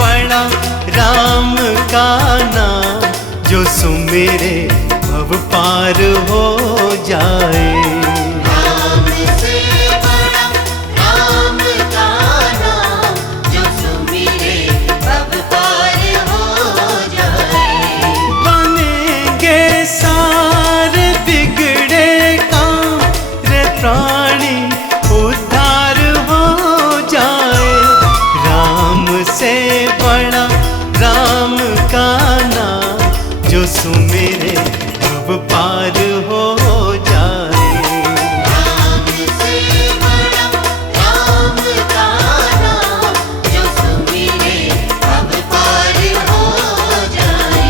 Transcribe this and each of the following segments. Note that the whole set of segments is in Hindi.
बड़ा राम का नाम, जो सुमेरे भव पार हो जाए। राम से बड़ा राम का नाम, जो सुमिरे भव पार हो जाए। बनेंगे सारे बिगड़े काम, रे प्राणी उद्धार हो जाए। राम से बड़ा राम का नाम, जो सुमेरे भव पार हो जाए। राम से बड़ा राम का नाम, जो सुमिरे भव पार हो जाए।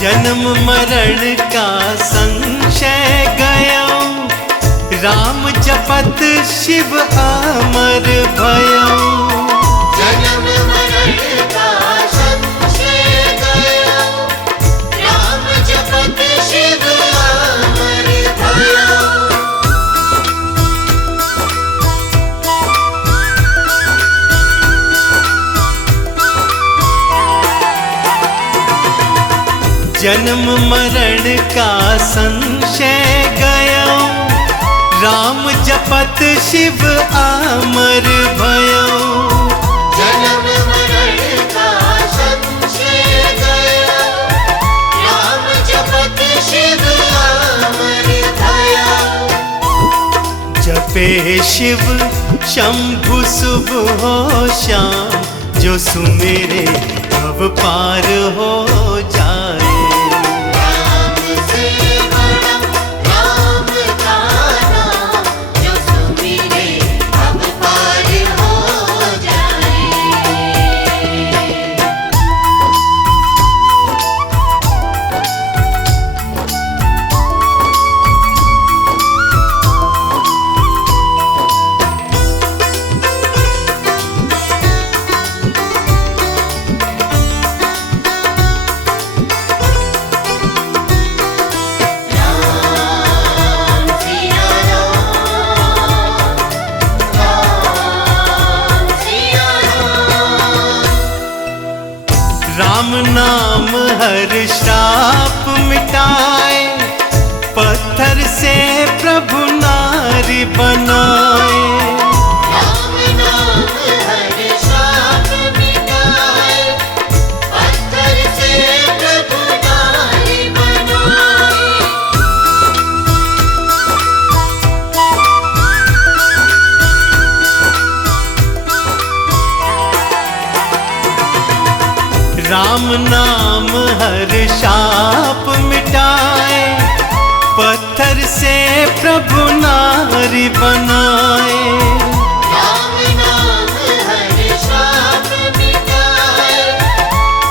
जन्म मरण का संशय गयो, राम जपत शिव अमर भयो। जन्म मरण का संशय गयो, राम जपत शिव अमर भयो। जन्म मरण का संशय गयो, राम जपत शिव अमर भयो। जन्म मरण का संशय गयो, राम जपत शिव अमर भयो। जपे शिव शंभु शुभ हो श्याम, जो सुमेरे भव पार हो जाए। राम से बड़ा राम का नाम, जो सुमिरे भव पार हो जाए। राम सिया राम, राम सिया राम। राम नाम हर श्राप मिटाए, पत्थर से प्रभु नारी बनाए। राम नाम हर शाप मिटाए, पत्थर से प्रभु नारी बनाए। राम नाम हर शाप मिटाए, पत्थर से प्रभु नारी बनाए। राम नाम हर शाप मिटाए,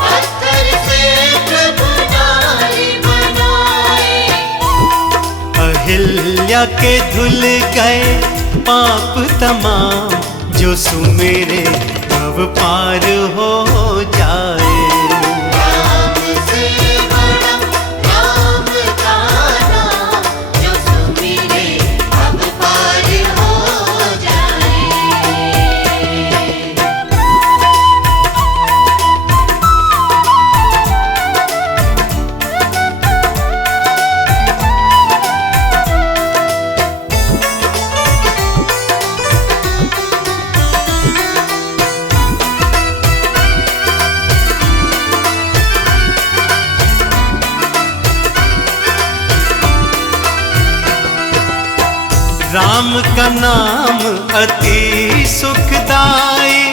पत्थर से प्रभु नारी बनाए। अहिल्या के धुल गए पाप तमाम, जो सुमेरे भव पार हो जाए। राम से बड़ा राम का नाम, जो सुमिरे भव पार हो जाए। राम का नाम अति सुखदाई,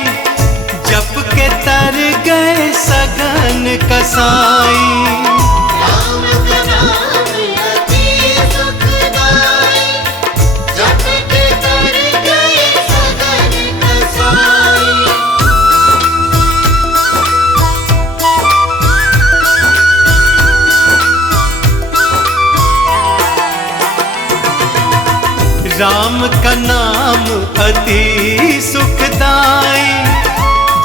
जप के तर गए सघन कसाई। राम का नाम अति सुखदाई, जप के तर गए सघन कसाई। राम का नाम अति सुखदाई,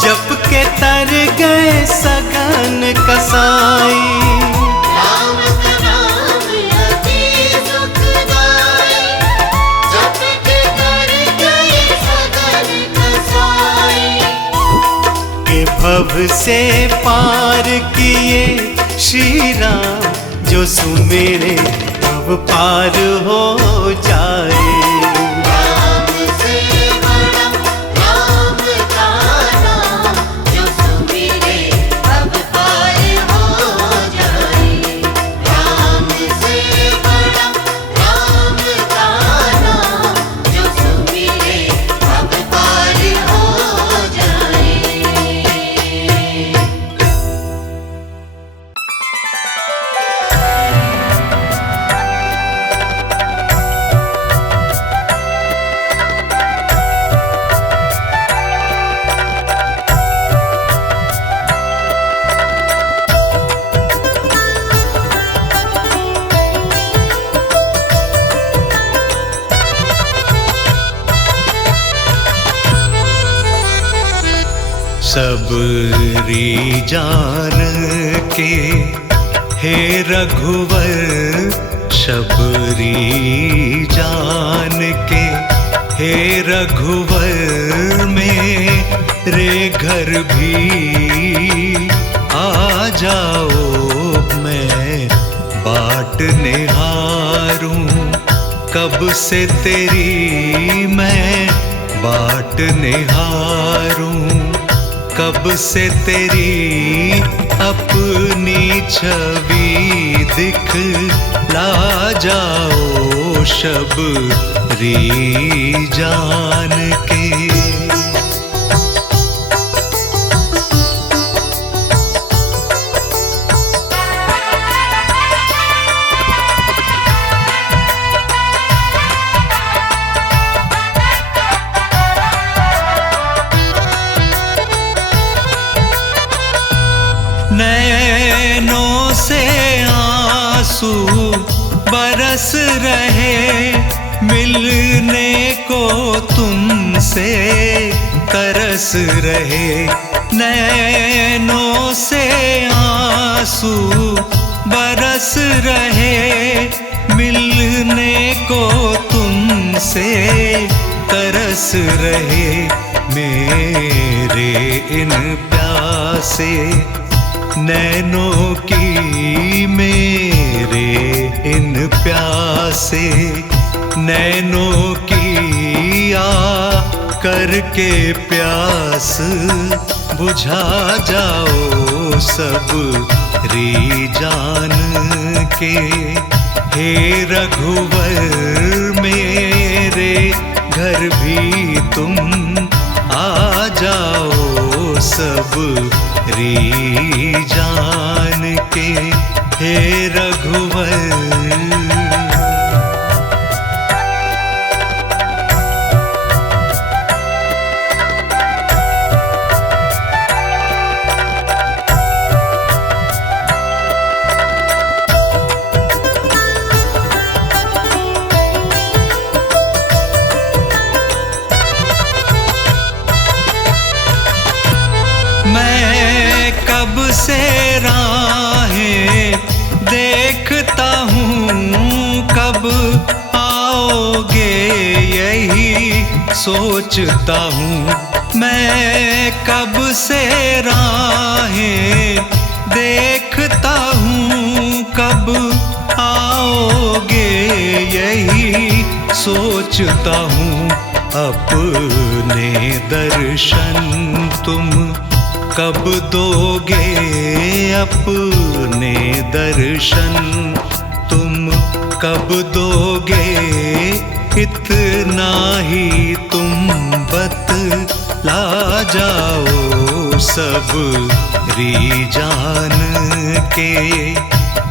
जप के तर गए सगन कसाई। राम का नाम अति सुखदाई, जप के तर गए सगन कसाई। के भव से पार किए श्री राम, जो सुमेरे भव पार हो जाए। राम से बड़ा राम का नाम, जो सुमिरे भव पार हो जाए। राम से बड़ा राम का नाम, जो सुमिरे भव पार हो जाए। सबरी जान के हे रघुवर, सबरी जान के हे रघुवर, मेरे घर भी आ जाओ। मैं बाट निहारूं कब से तेरी, मैं बाट निहारूं कब से तेरी, अपनी छवि दिखला जाओ। शबरी जान के नैनों से आंसू बरस रहे, मिलने को तुमसे तरस रहे। नैनों से आंसू बरस रहे, मिलने को तुमसे तरस रहे। मेरे इन प्यासे नैनों की, मेरे इन प्यासे नैनों की, आ करके प्यास बुझा जाओ। सब री जान के हे रघुवर, मेरे घर भी तुम आ जाओ। सब री जान के हे रघुवर। मैं कब से राहें देखता हूँ, कब आओगे यही सोचता हूँ। मैं कब से राहें देखता हूँ, कब आओगे यही सोचता हूँ। अपने दर्शन तुम कब दोगे, अपने दर्शन तुम कब दोगे। इतना ही तुम बतला जाओ। सब री जान के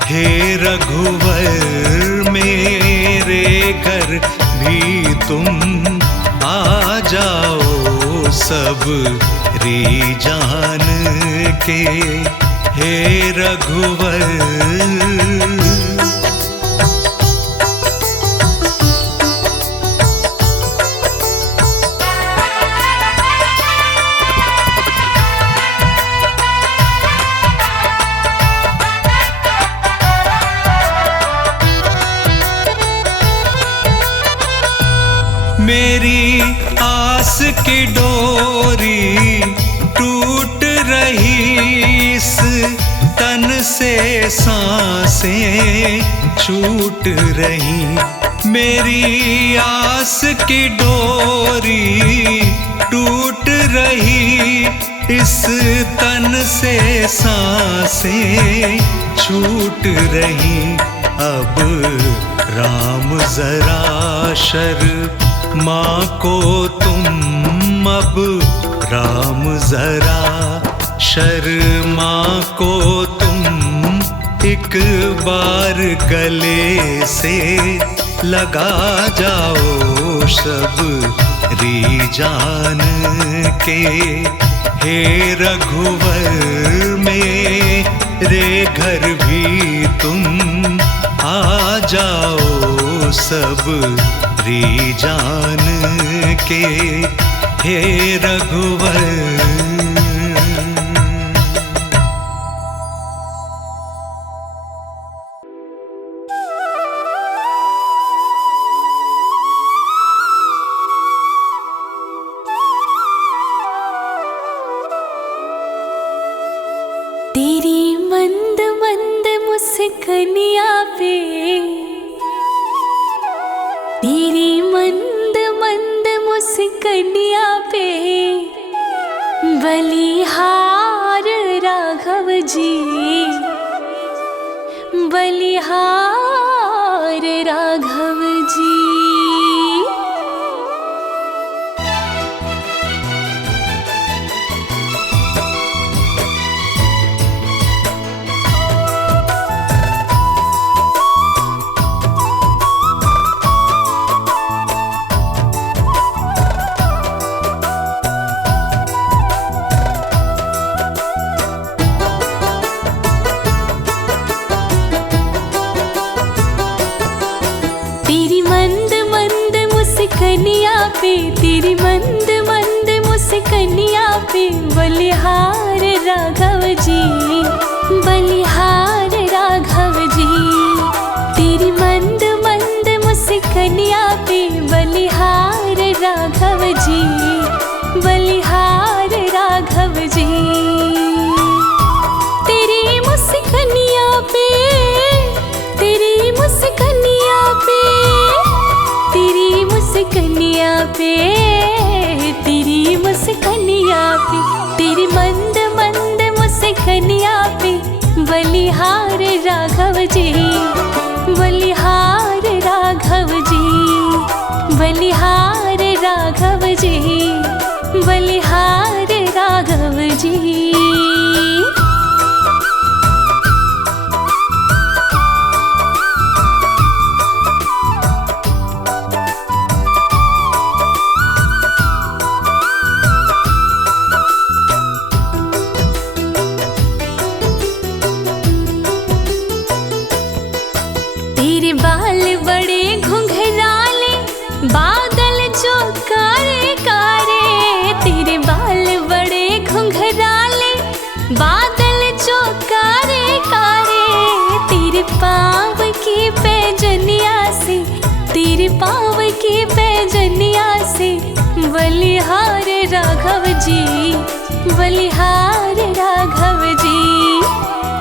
हे रघुवर, मेरे घर भी तुम आ जाओ। सब री जान के हे रघुवर। मेरी आस की डोरी टूट रही, इस तन से सांसें छूट रही। मेरी आस की डोरी टूट रही, इस तन से सांसें छूट रही। अब राम जरा शर्मा को तुम, अब राम जरा शर्मा को तुम, एक बार गले से लगा जाओ सबरी जान के। हे रघुवर मेरे घर भी तुम आ जाओ सबरी जान के। हे रघुवर। तेरी मंद मंद मुस्कानिया पे, तेरी मंद मंद मुस्कानिया पे, बलिहार राघव जी, बलिहार राघव जी। मुस्कानिया पे, तेरी मंद मंद मुस्कानिया पे, बलिहार राघव जी, बलिहार राघव जी। तेरी मंद मंद मुस्कानिया पे, बलिहार राघव जी, बलिहार राघव जी। तेरी मुस्कानिया पे, तेरी मुस्कानिया पे, तेरी मुस्कानिया पे, तेरी मुस्कानिया पे, तेरी मंद मंद मुस्कानिया पे, बलिहार राघव जी, बलिहार राघव जी, बलिहार राघव जी, बलिहार राघव जी। तेरे बाल बड़े घुंघराले, बादल जो कारे कारे, तेरे बाल बड़े घुंघराले, बादल जो कारे कारे। तेरे पाँव की पैजनिया से, तेरे पाँव की पैजनिया से, बलिहार राघव जी, बलिहार राघव जी।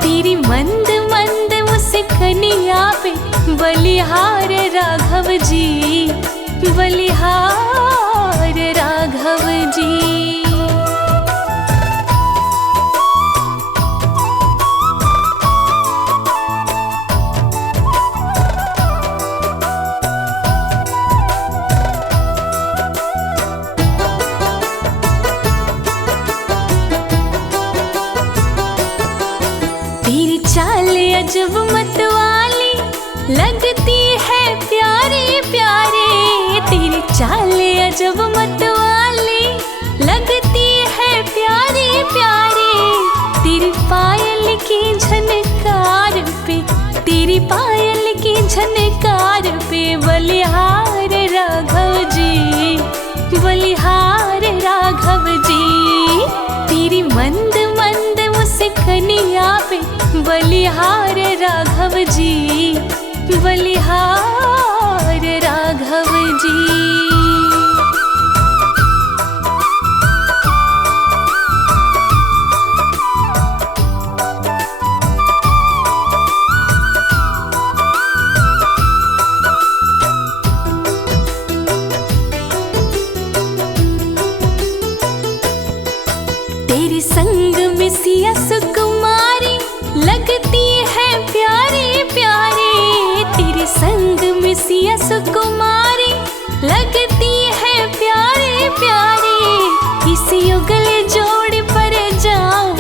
तेरी मंद मंद मुस्कानिया पे, बलिहार राघव जी, बलिहार राघव जी। तेरी चाल अजब मतवाली, लगती है प्यारे प्यारे। तेरी चाल अजब मतवाली, लगती है प्यारे प्यारे। तेरी पायल की झनकार पे, तेरी पायल की झनकार पे, बलिहार राघव जी, बलिहार राघव जी। तेरी मंद मंद मुस्कानिया पे, बलिहार राघव जी, बलिहार राघव जी। है प्यारे प्यारे, तेरे संग में सिया सुकुमारी लगती है प्यारे प्यारे। इस युगल जोड़ी पर जाऊं,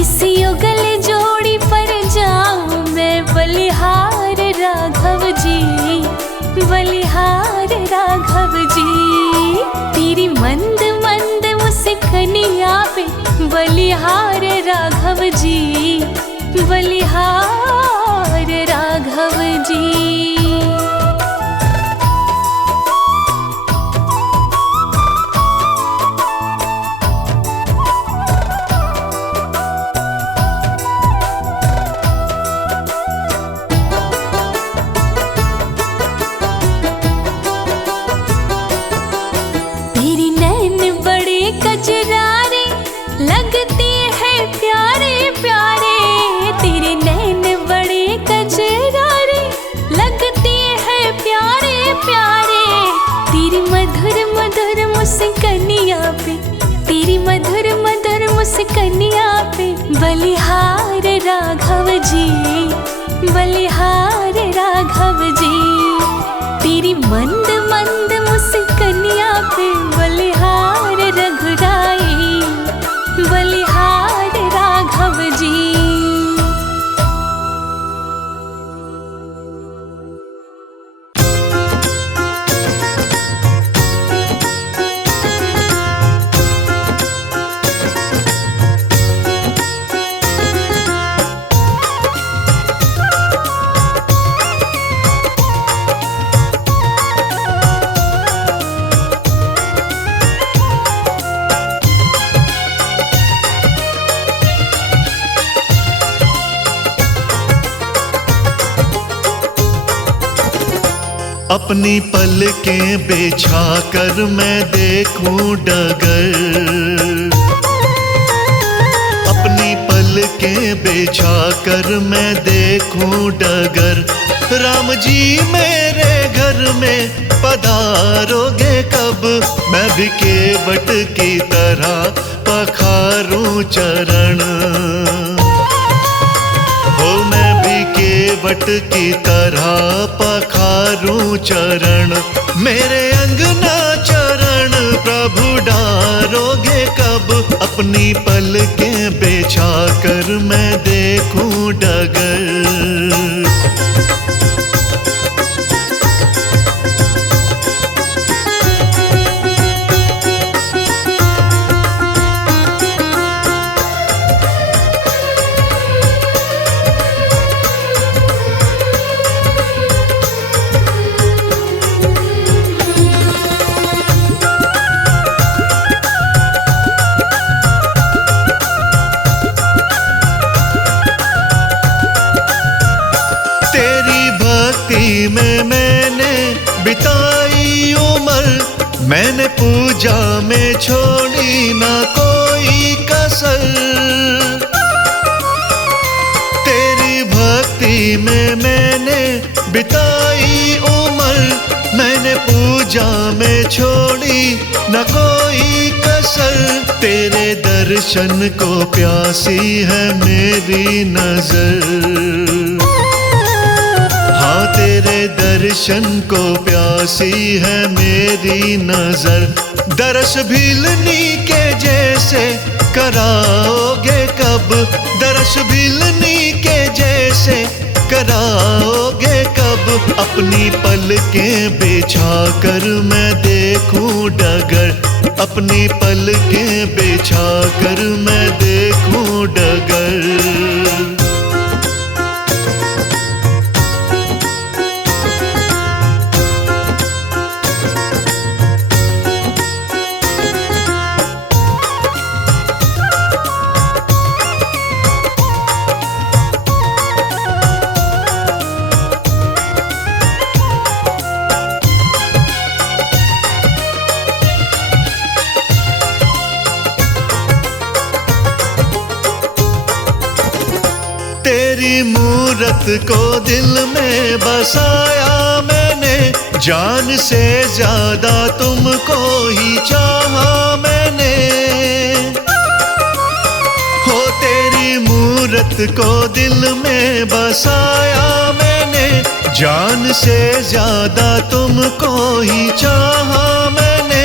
इस युगल जोड़ी पर जाऊं मैं, बलिहार राघव जी, बलिहार राघव जी। तेरी मंद मंद मुस्कानिया पे, बलिहार राघव जी, बलिहार राघव जी। तेरे नैन बड़े कजरारे लगते हैं प्यारे प्यारे, तेरे नैन बड़े कजरारे लगते हैं प्यारे प्यारे। तेरी मधुर मधुर मुस्कानिया पे, तेरी मधुर मधुर मुस्कानिया पे, बलिहार राघव जी, बलिहार राघव जी। तेरी मंद मंद मुस्कानिया पे, बलिहार रघुराई, बलिहार राघव जी। अपनी पलकें बिछा कर मैं देखूं डगर, अपनी पलकें बिछा कर मैं देखूं डगर। राम जी मेरे घर में पधारोगे कब, मैं भी केवट की तरह पखारूं चरण। हो मैं भी केवट की तरह पखारूं चरण, मेरे अंगना चरण प्रभु डारोगे कब। अपनी पलकें बिछा कर मैं देखूं डगर। में मैंने बिताई उम्र, मैंने पूजा में छोड़ी ना कोई कसर। तेरी भक्ति में मैंने बिताई उम्र, मैंने पूजा में छोड़ी न कोई कसर। तेरे दर्शन को प्यासी है मेरी नजर, हाँ तेरे दर्शन को प्यासी है मेरी नजर। दरस भीलनी के जैसे कराओगे कब, दरस भीलनी के जैसे कराओगे कब। अपनी पलकें बिछा कर मैं देखूं डगर, अपनी पलकें बिछा कर मैं देखूं डगर। तेरी मूरत को दिल में बसाया मैंने, जान से ज्यादा तुमको ही चाहा मैंने। हो तेरी मूरत मूरत को दिल में बसाया मैंने, जान से ज्यादा तुमको ही चाहा मैंने,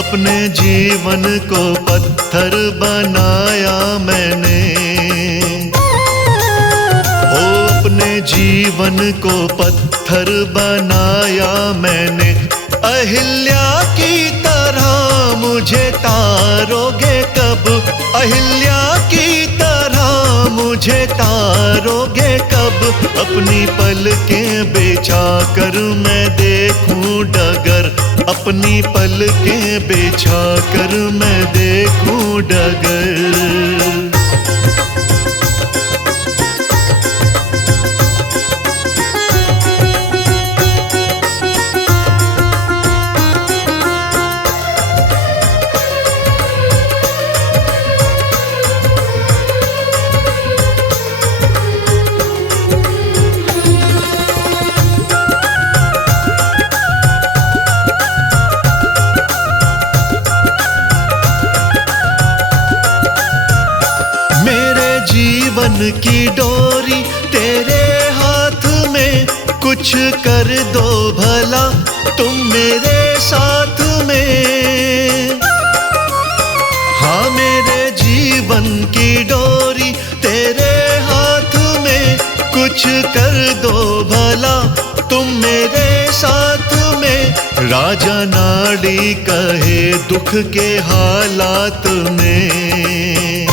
अपने जीवन को पत्थर बनाया मैंने, ओ अपने जीवन को पत्थर बनाया मैंने। अहिल्या की तरह मुझे तारोगे कब, अहिल्या की तरह मुझे तारोगे कब, अपनी पलकें बिछा कर मैं देखूं डगर, अपनी पलकें बिछा कर मैं देखूं डगर। जीवन की डोरी तेरे हाथ में, कुछ कर दो भला तुम मेरे साथ में। हाँ मेरे जीवन की डोरी तेरे हाथ में, कुछ कर दो भला तुम मेरे साथ में। राजा नाड़ी कहे दुख के हालात में,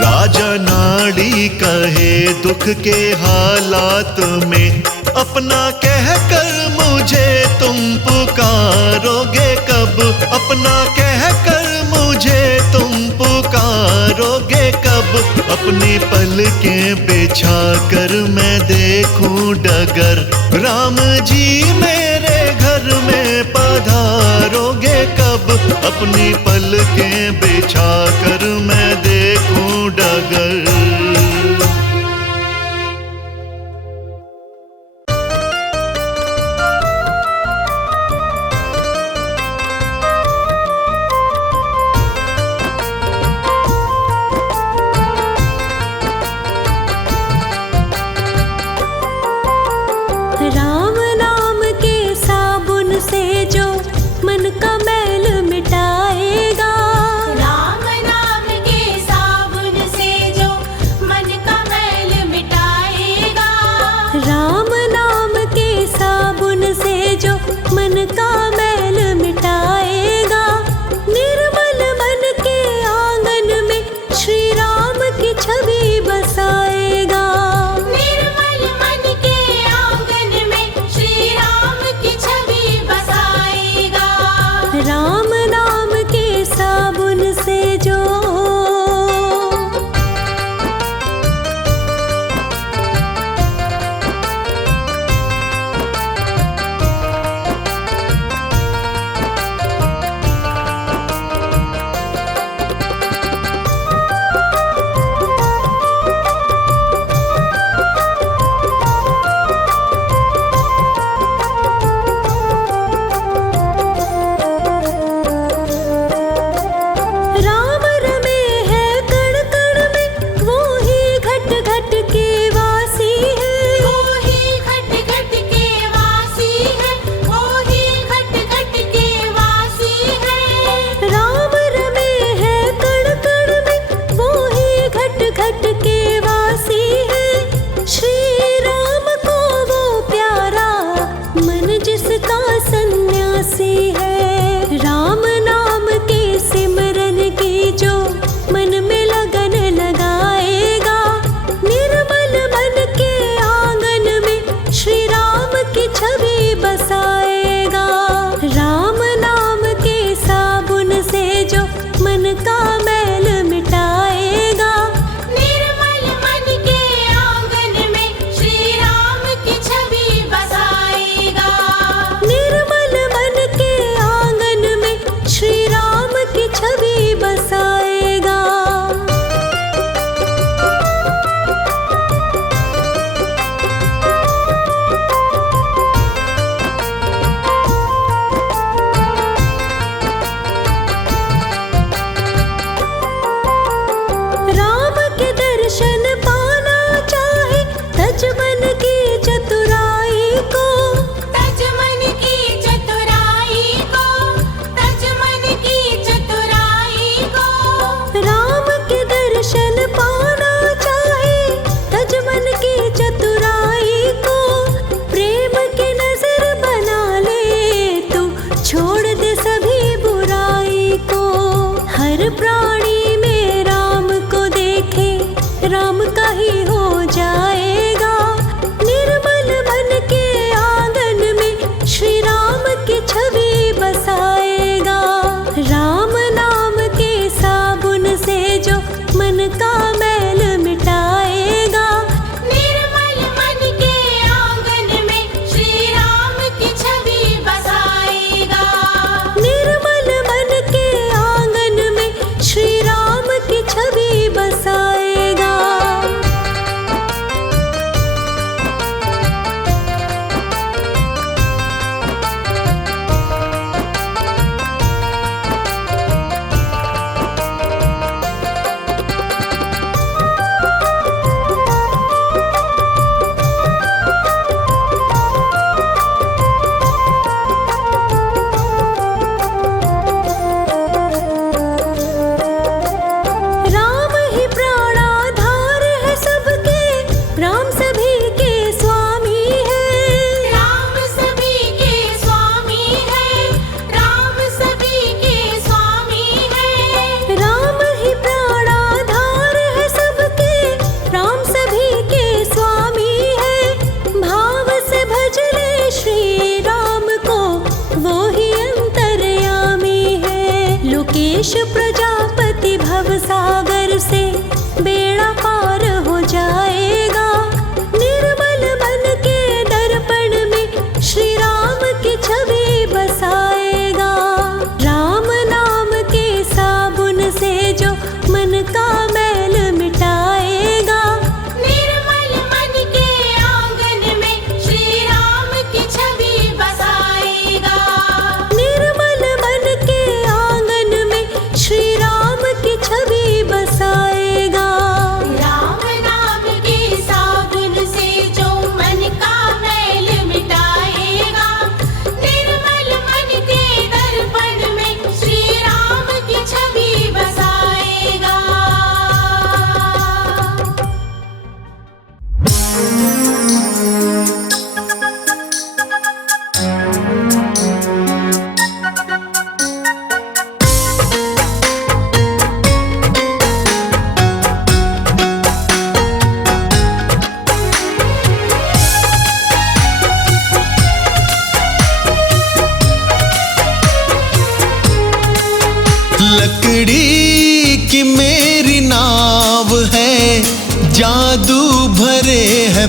राजा नाड़ी कहे दुख के हालात में, अपना कहकर मुझे तुम पुकारोगे कब, अपना कहकर मुझे तुम पुकारोगे कब, अपनी पलकें बिछा कर मैं देखूं डगर। राम जी मेरे घर में पधारोगे कब, अपनी पलकें बिछा कर मैं देखूं डगर। राम नाम के साबुन से जो मन का मैल मिटाएगा, राम नाम के साबुन से जो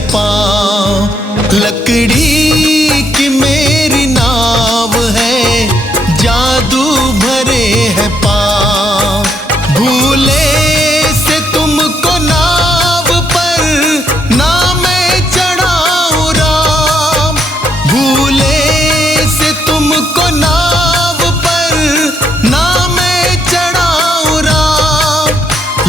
पाँव। लकड़ी की मेरी नाव है, जादू भरे हैं पाँव। भूले से तुमको नाव पर ना मैं चढ़ाऊं राम। भूले से तुमको नाव पर ना मैं चढ़ाऊं राम।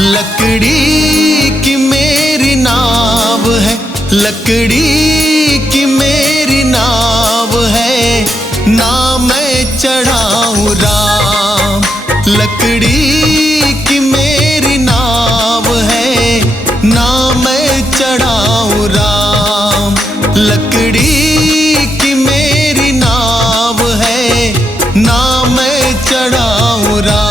लकड़ी की मेरी नाव है, लकड़ी की मेरी नाव है, ना मैं चढ़ाऊं राम। लकड़ी की मेरी नाव है, ना मैं चढ़ाऊं राम। लकड़ी की मेरी नाव है, ना मैं चढ़ाऊं राम।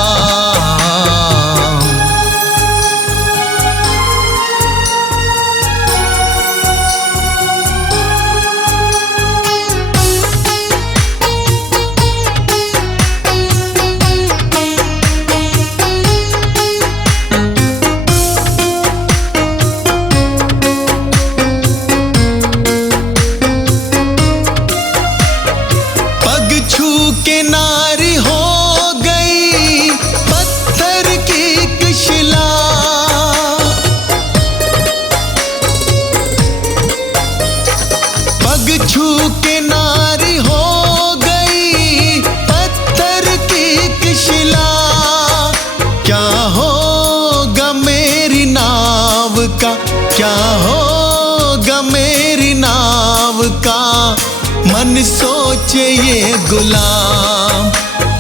नारी हो गई पत्थर की एक शिला। पग छू के नारी हो गई पत्थर की एक शिला। क्या होगा मेरी नाव का, क्या होगा मेरी नाव का, मन सोचे ये गुलाम।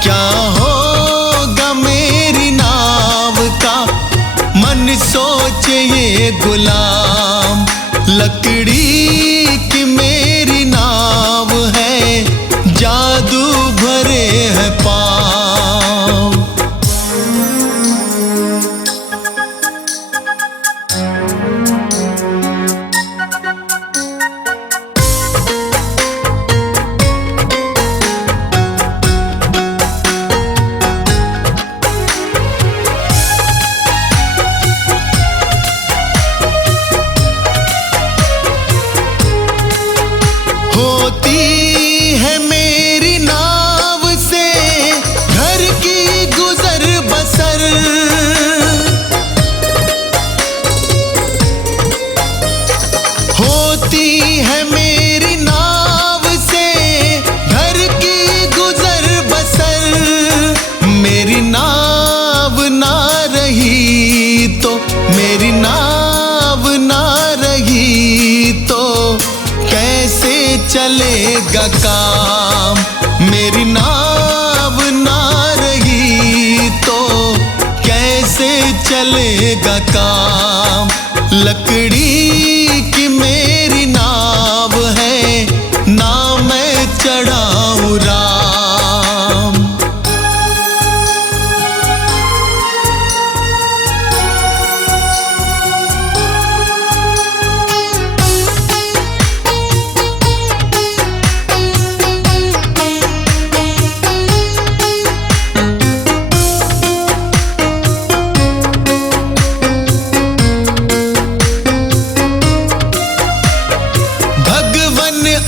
क्या होगा मेरी नाव का, मन सोचे ये गुलाम। लकड़ी की मेरी नाव है, जादू भरे हैं पाँव। होती है मेरी नाव से घर की गुजर बसर। होती है मेरी नाव से घर की गुजर बसर। मेरी नाव ना रही तो, मेरी नाव ना रही तो कैसे चलेगा काम। मेरी नाव ना रही तो कैसे चलेगा काम। लकड़ी की मेरी नाव है, ना मैं चढ़ाऊं राम।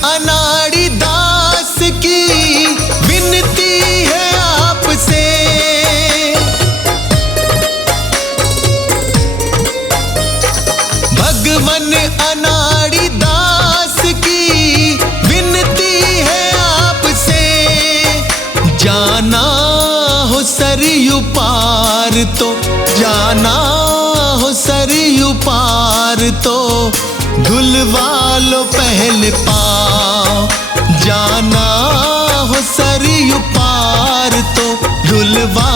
अनाड़ी दास की विनती है आपसे। भगवन अनाड़ी दास की विनती है आपसे। जाना हो सरयू पार तो, जाना हो सरयू पार तो धुलवा लो पहले पाँव। जाना हो सरयू पार तो धुलवा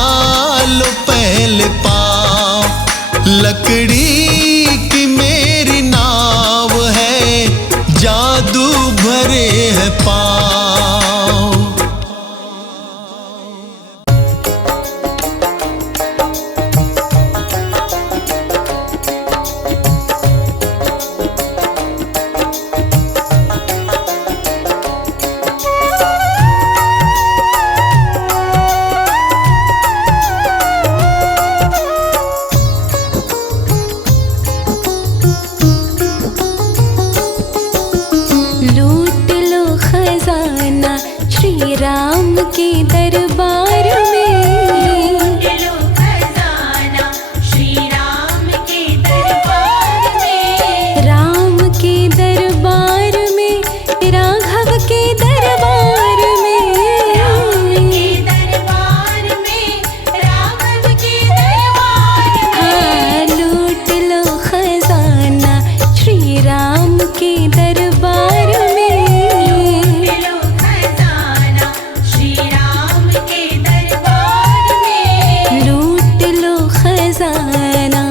लो पहले पाँव। लकड़ी की मेरी नाव है, जादू भरे हैं पाँव। श्री राम के दरबार में। लूट लो खजाना श्री राम के दरबार में। राम के दरबार में, राघव के दरबार में। राम के दरबार में, राघव के दरबार में। हाँ, लूट लो खजाना श्री राम के दरबार में। लूट लो खजाना श्री राम के दरबार में। लूट लो खजाना।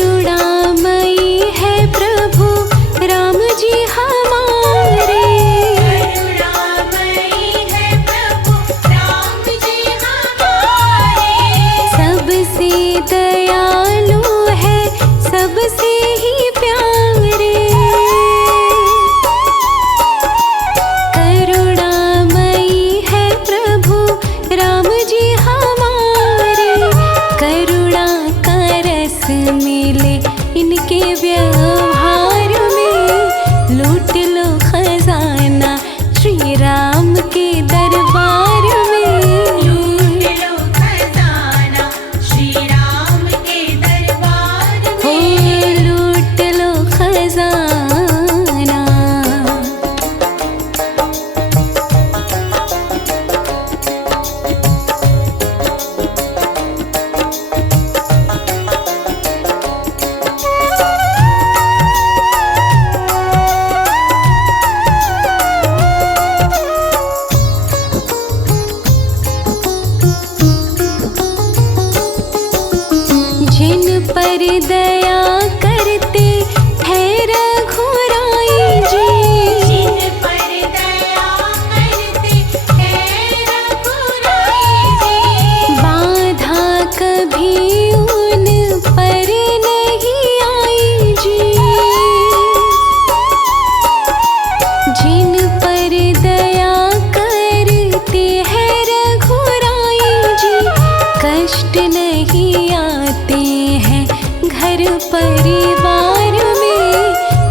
करुणामयी है प्रभु राम जी हमारे। करुणामयी है प्रभु राम जी हमारे। सबसे दयालु है, सबसे ही प्यारे। करुणामयी है प्रभु राम जी हमारे। करुणा का रस मिले इनके व्यवहार में। लूट लो खजाना श्री राम के दरबार में। लूट लो खजाना श्री राम के दरबार हो में। लूट लो खजाना। जिन पर दया करते हैं रघुराई जी। जिन पर दया करते हैं रघुराई जी। बाधा कभी उन पर नहीं आई जी। जिन पर दया करते हैं रघुराई जी। कष्ट नहीं आते हैं घर परिवार में।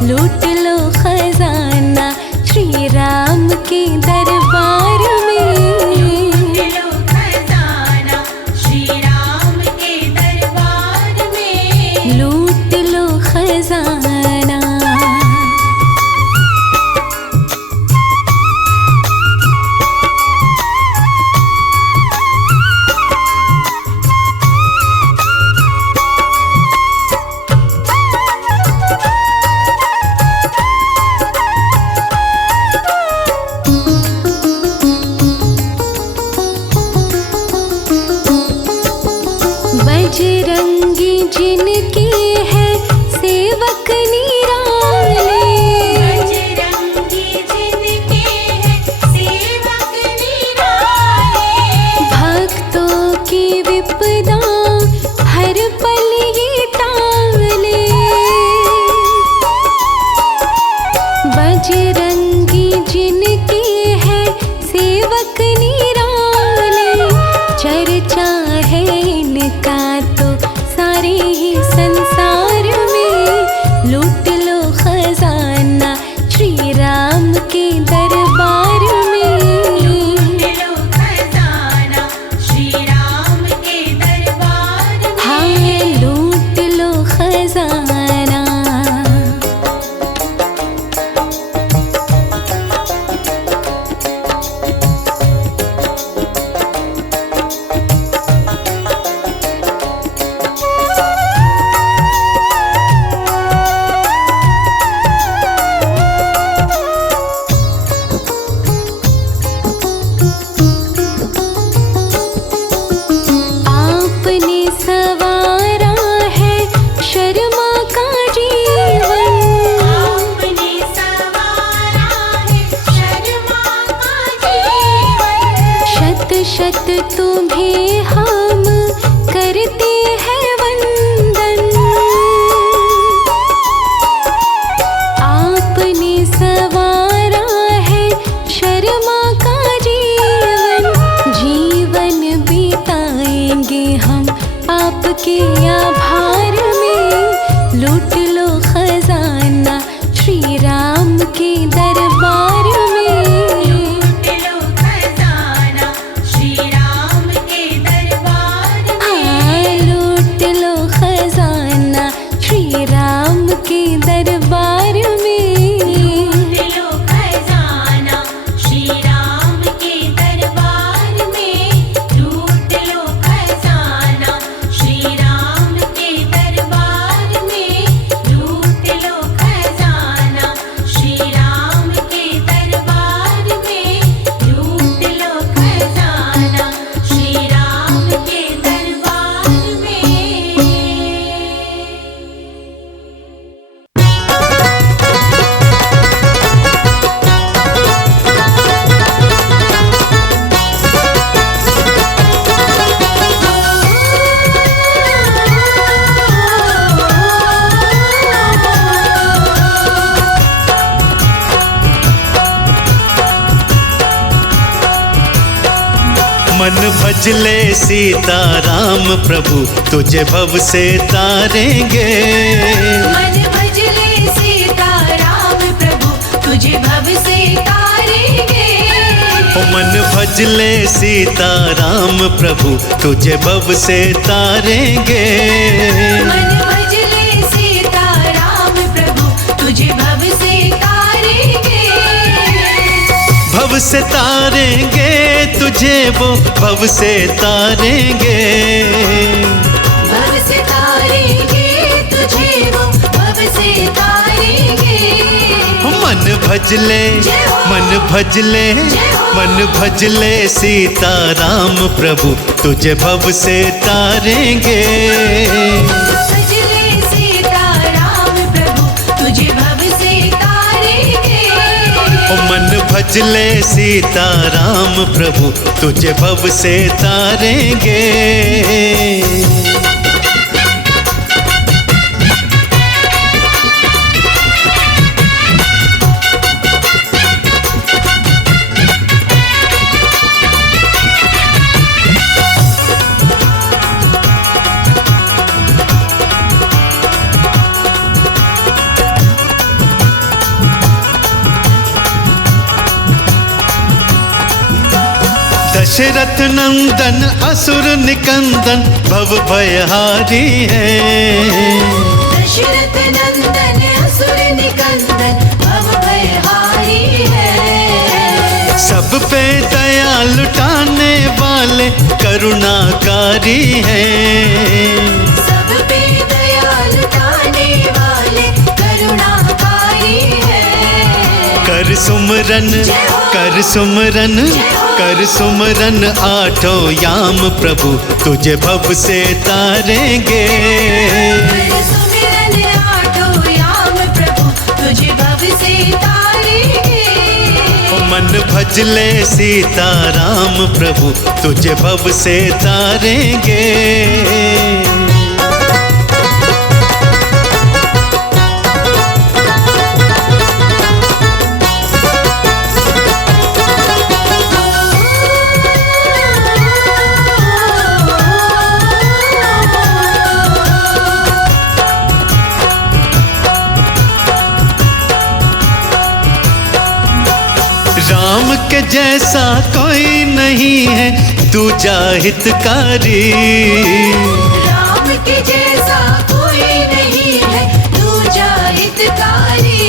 लूट लो खजाना श्री राम के दरबार में। लूट लो खजाना श्री राम के दरबार में। लूट लो खजाना। बजरंगी जिनकी है सेवक निराले। बजरंगी जिनके हैं सेवक निराले। भक्तों की विपदा हर पल ये टाले। बजरंगी जिनकी है सेवक निराले। चर्चा है इनका तो सारे ही संसार में। लूट लो खजाना श्री राम के दरबार में। लूट लो खजाना श्री राम के दरबार में। हाँ, लूट लो खजाना। शत तुम्हें हम करते हैं वंदन। आपने सवारा है शर्मा का जीवन, जीवन बिताएंगे हम आपके आभार में। लूट लो खजाना श्री राम के दरबार में। लूट लो खजाना श्री राम के दरबार में। हाँ, लूट लो खजाना श्री राम के दरबार में। लूट लो खजाना श्री राम के दरबार में। लूट लो खजाना श्री राम के दरबार में। लूट लो खजाना श्री राम के दरबार में। लूट लो खजाना श्री राम के दरबार में। मन भजले सीताराम प्रभु तुझे भव से तारेंगे। मन भजले सीताराम प्रभु तुझे भव से तारेंगे। ओ मन भजले सीताराम प्रभु तुझे भव से तारेंगे। मन भजले सीताराम प्रभु तुझे भव से तारेंगे। भव से तारेंगे तुझे वो भव से तारेंगे। भव से तारेंगे तुझे वो भव से तारेंगे। मन भजले मन भजले मन भजले सीताराम प्रभु तुझे भव से तारेंगे। भजले सीताराम प्रभु तुझे भव से तारेंगे। ओ मन भजले सीताराम प्रभु तुझे भव से तारेंगे। दशरथ नंदन असुर निकंदन भव भयहारी है। दशरथ नंदन असुर निकंदन भव भयहारी है। सब पे दया लुटाने वाले करुणाकारी हैं। सब पे दया लुटाने वाले करुणाकारी है। कर सुमरन कर सुमरन कर सुमरन आठों याम प्रभु तुझे भव से तारेंगे। कर सुमिरन आठों याम प्रभु तुझे भव से तारेंगे। ओ मन भजले सीताराम प्रभु तुझे भव से तारेंगे। राम के जैसा कोई नहीं है दूजा हितकारी। राम के जैसा कोई नहीं है दूजा हितकारी।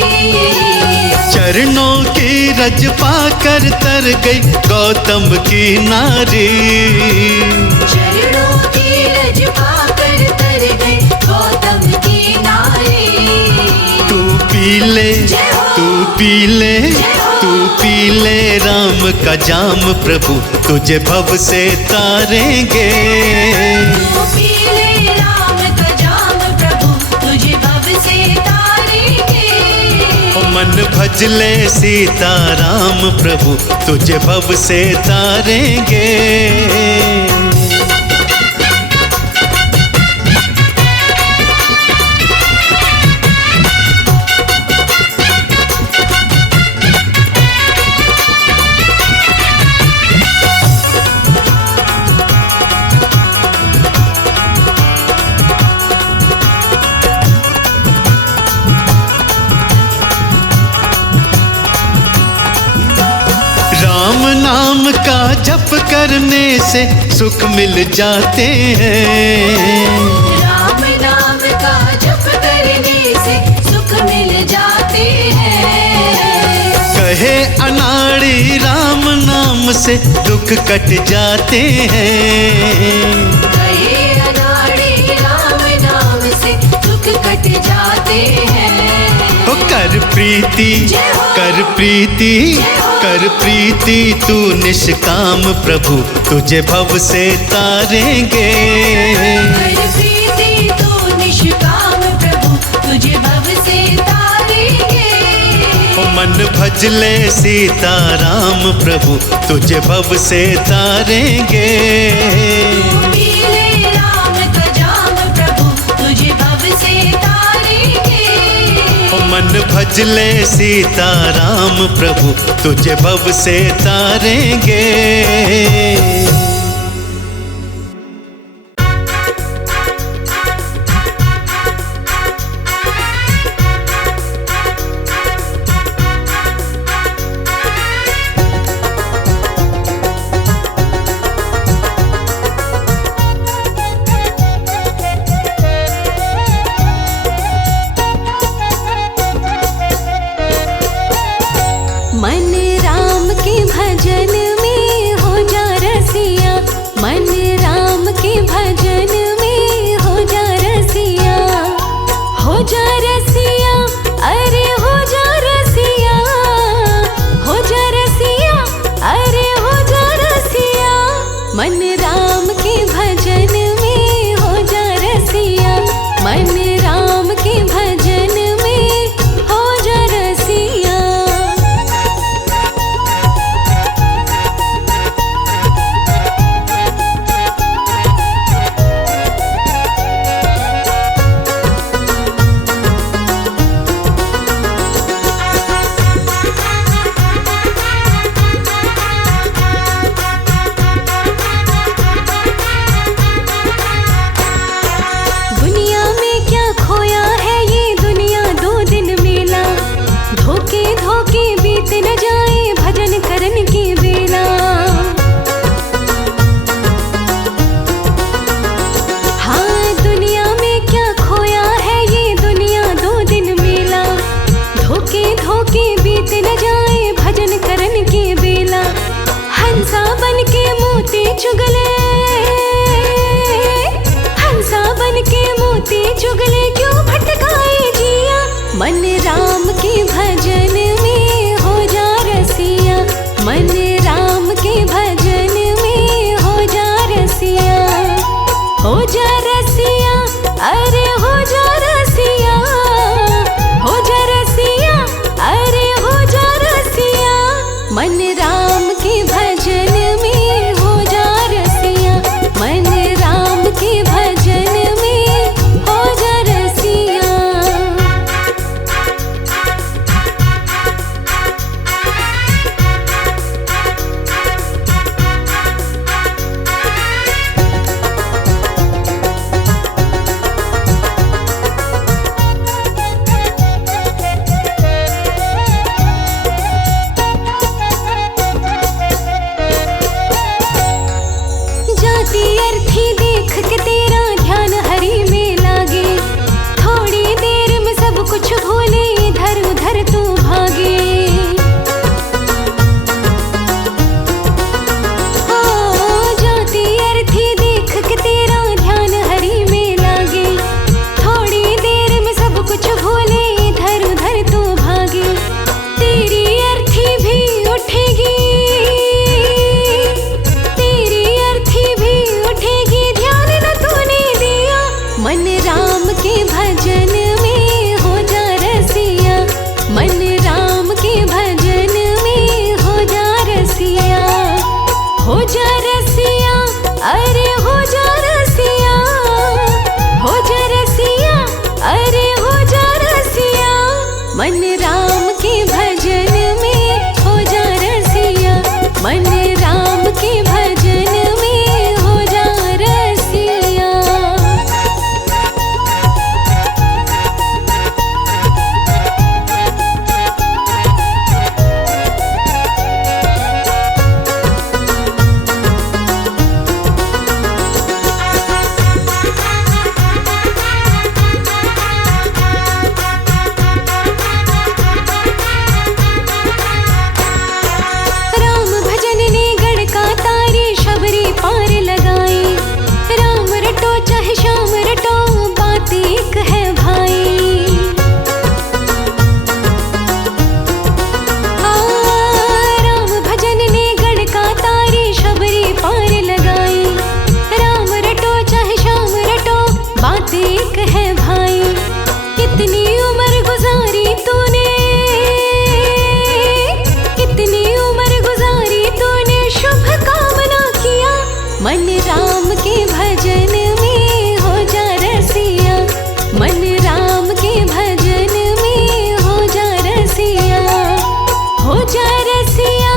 चरणों की रज पाकर तर गई गौतम की नारी। चरणों की रज पाकर तर गई गौतम की नारी। तू पी ले तू पी ले तू पी ले राम का जाम प्रभु तुझे भव से तारेंगे। तू पी ले राम का जाम प्रभु तुझे भव से तारेंगे। ओ मन भजले सीताराम प्रभु तुझे भव से तारेंगे। का जप करने से सुख मिल जाते हैं। राम नाम का जप करने से सुख मिल जाते हैं। कहे अनाड़ी राम नाम से दुख कट जाते हैं। कहे अनाड़ी राम नाम से दुख कट जाते हैं। ओ कर प्रीति जय हो। कर प्रीति जय हो। कर प्रीति तू निष्काम प्रभु तुझे भव से तारेंगे। कर प्रीति तू निष्काम प्रभु तुझे भव से तारेंगे। ओ मन भजले सीताराम प्रभु तुझे भव से तारेंगे। तू पीले राम का जाम प्रभु तुझे भव से तारेंगे। ओ मन भजले सीताराम प्रभु तुझे भव से तारेंगे। मन राम के भजन में हो जा रसिया, मन राम के भजन में हो जा रसिया, हो जा रसिया, अरे हो जा रसिया, हो जा रसिया, अरे हो जा रसिया। मन राम के भजन में हो जा रसिया, मन राम के भजन में हो जा रसिया। दुनिया में क्या मन राम के भजन में हो जा रसिया, मन राम के भजन में हो जा रसिया, हो जा रसिया,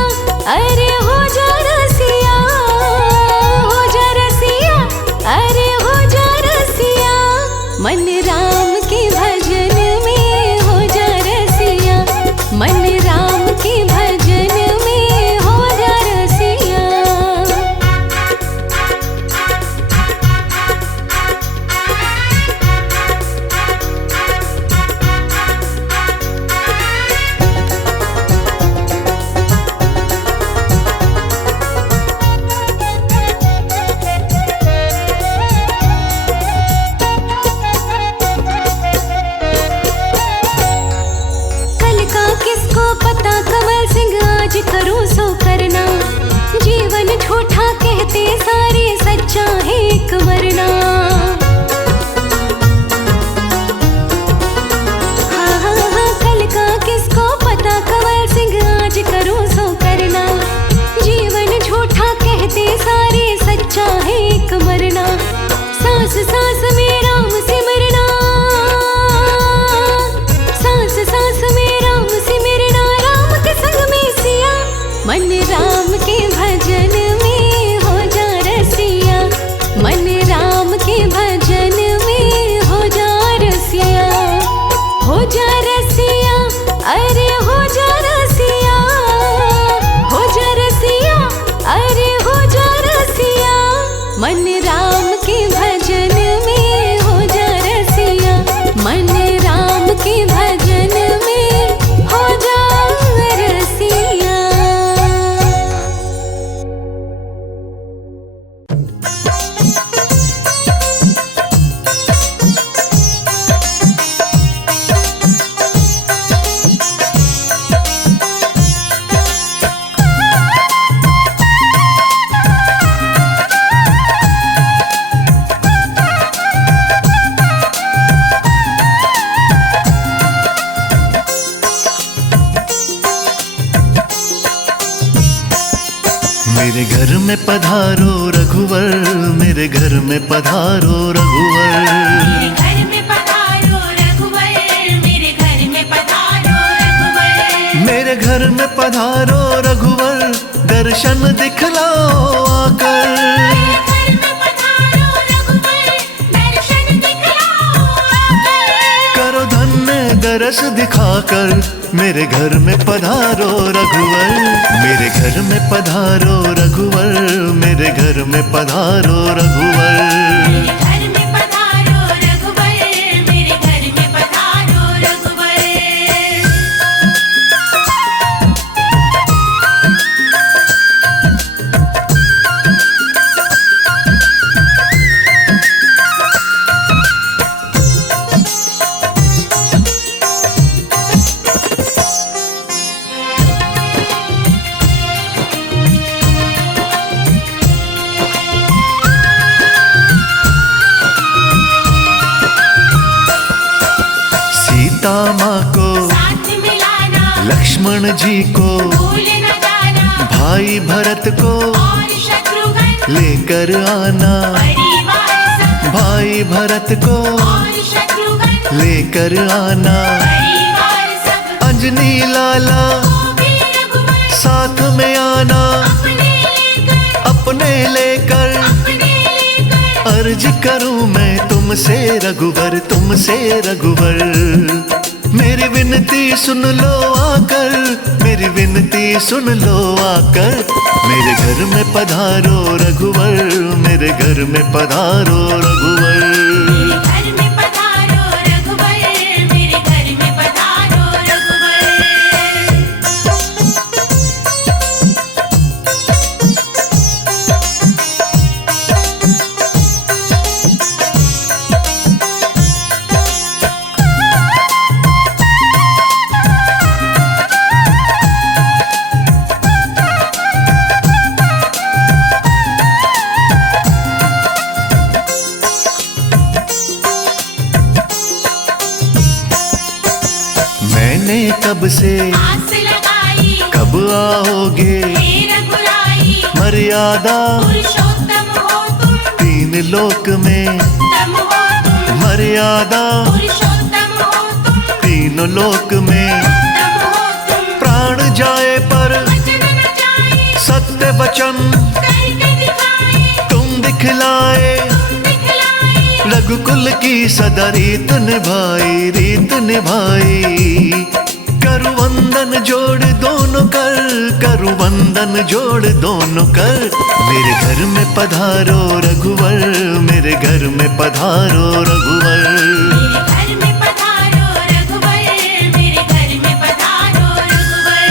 अरे हो जा रसिया, हो जा रसिया, अरे हो जा रसिया, मन राम के भजन में हो जा रसिया, मन राम के भजन में हो जा रसिया। कल का किसको पता, कमल सिंह आज करूं सो करना, जीवन झूठा कहते सारे, सच्चा है एक मरना। हाँ हाँ हाँ, कल का किसको पता, कमल सिंह आज करूं सो करना, जीवन झूठा कहते सारे, सच्चा है एक मरना। सांस सांस में राम सिमरना, सांस सांस में राम सिमरना, राम के संग में सिया, मन राम के भजन में हो जा रसिया, मन राम के भजन में हो जा रसिया, हो जा रसिया, अरे हो जा रसिया, हो जा रसिया, अरे हो जा रसिया, मन राम के भजन में हो जा रसिया, मन राम के भजन में हो जा रसिया। मेरे घर में पधारो रघुवर, मेरे घर में पधारो रघुवर, मेरे घर में पधारो रघुवर, मेरे घर में पधारो रघुवर, मेरे घर में पधारो रघुवर, दर्शन दिखलाओ आकर, मेरे घर में पधारो रघुवर, दर्शन दिखलाओ आकर, करो धन्य दरस दिखाकर, मेरे घर में पधारो रघुवर, मेरे घर में पधारो रघुवर, मेरे घर में पधारो रघुवर। मेरे घर में पधारो रघुवर, मेरे घर में पधारो रघुवर। सीता माँ को साथ मिलाना, लक्ष्मण जी को, भूल न जाना, भाई भरत को और शत्रुघ्न लेकर आना, परिवार सब, भाई भरत को और शत्रुघ्न लेकर आना, परिवार सब, अंजनी लाला को भी रघुवर साथ में आना, अपने लेकर अर्ज करूं मैं तुमसे रघुवर, तुमसे रघुवर। मेरी विनती सुन लो आकर, मेरी विनती सुन लो आकर, मेरे घर में पधारो रघुवर, मेरे घर में पधारो रघुवर। मेरे घर में पधारो रघुवर, मेरे घर में पधारो रघुवर। मैंने कब से आस लगाई, कब आओगे, हे रघुराई, मर्यादा पुरुषोत्तम लोक में उत्तम हो तुम, मर्यादा पुरुषोत्तम हो तुम, तीनों लोक में। उत्तम हो तुम, प्राण जाए पर वचन न जाए, सत्य वचन करके दिखाए, तुम दिखलाए। तुम दिखलाए, रघुकुल की सदा रीत निभाई, रीत निभाई। करु वंदन जोड़ दोनों कर, करु वंदन जोड़ दोनों कर। मेरे घर में पधारो रघुवर, मेरे घर में पधारो रघुवर। मेरे घर में पधारो रघुवर, मेरे घर में पधारो रघुवर।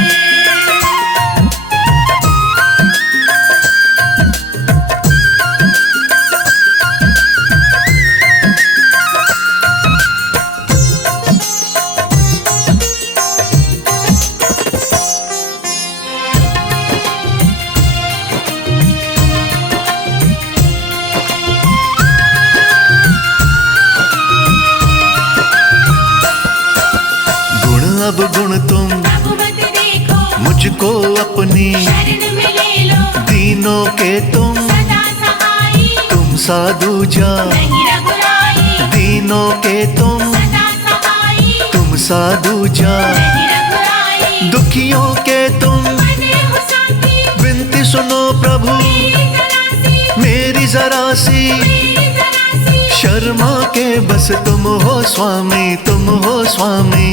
अब गुण तुम प्रभु मत देखो, मुझको अपनी शरण में ले लो, दीनों के तुम सदा सहाई, तुम साधु जा। नहीं रघुराई, दीनों के तुम सदा सहाई, तुम साधु जा। नहीं रघुराई, दुखियों के तुम बने हो साथी, विनती सुनो प्रभु मेरी जरा सी, मेरी जरा सी। मेरी जरा सी, शर्मा के बस तुम हो स्वामी, तुम हो स्वामी।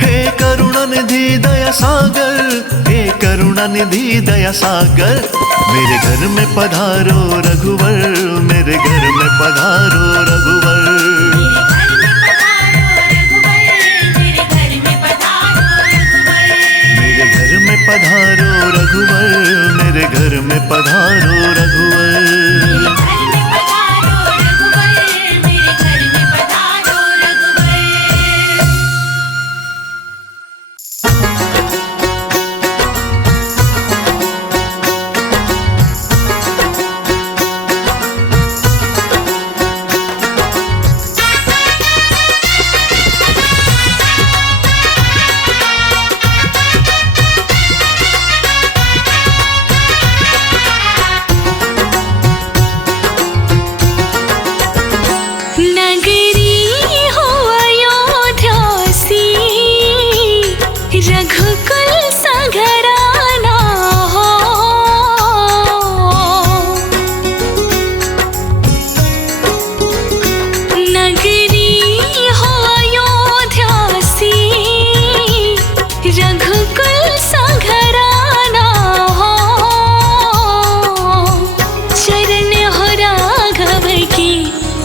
हे करुणा निधि दया सागर, हे करुणा निधि दया सागर। मेरे घर में पधारो रघुवर, मेरे घर में पधारो रघुवर। मेरे घर में पधारो रघुवर, मेरे घर में पधारो रघुवर। मेरे घर में पधारो रघुवर, मेरे घर में पधारो रघुवर। मेरे घर में पधारो रघुवर, मेरे घर में पधारो रघुवर। नगरी हो अयोध्या सी, रघुकुल सघराना हो। नगरी हो अयोध्या सी, रघुकुल सघराना हो। चरण हो राघव की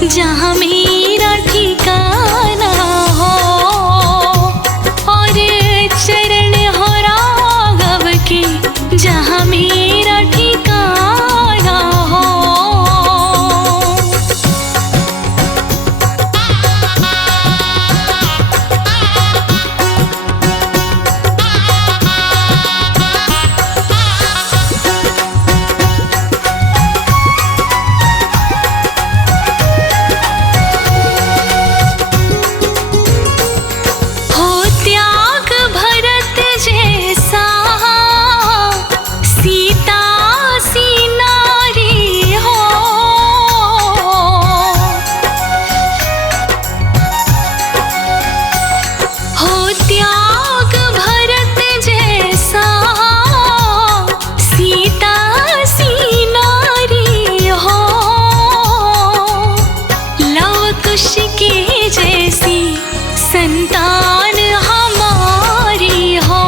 जहाँ मेरा ठिकाना हो, और चरण हो राघव के जहाँ मेरा ठिकाना हो। हो त्याग भरत जैसा, सीता सी नारी हो। हो त्याग भरत जैसा, सीता सी नारी हो। लव कुश की जैसी संतान हमारी हो,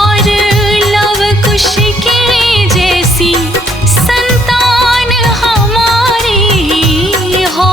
और लव कुश की जैसी संतान हमारी हो।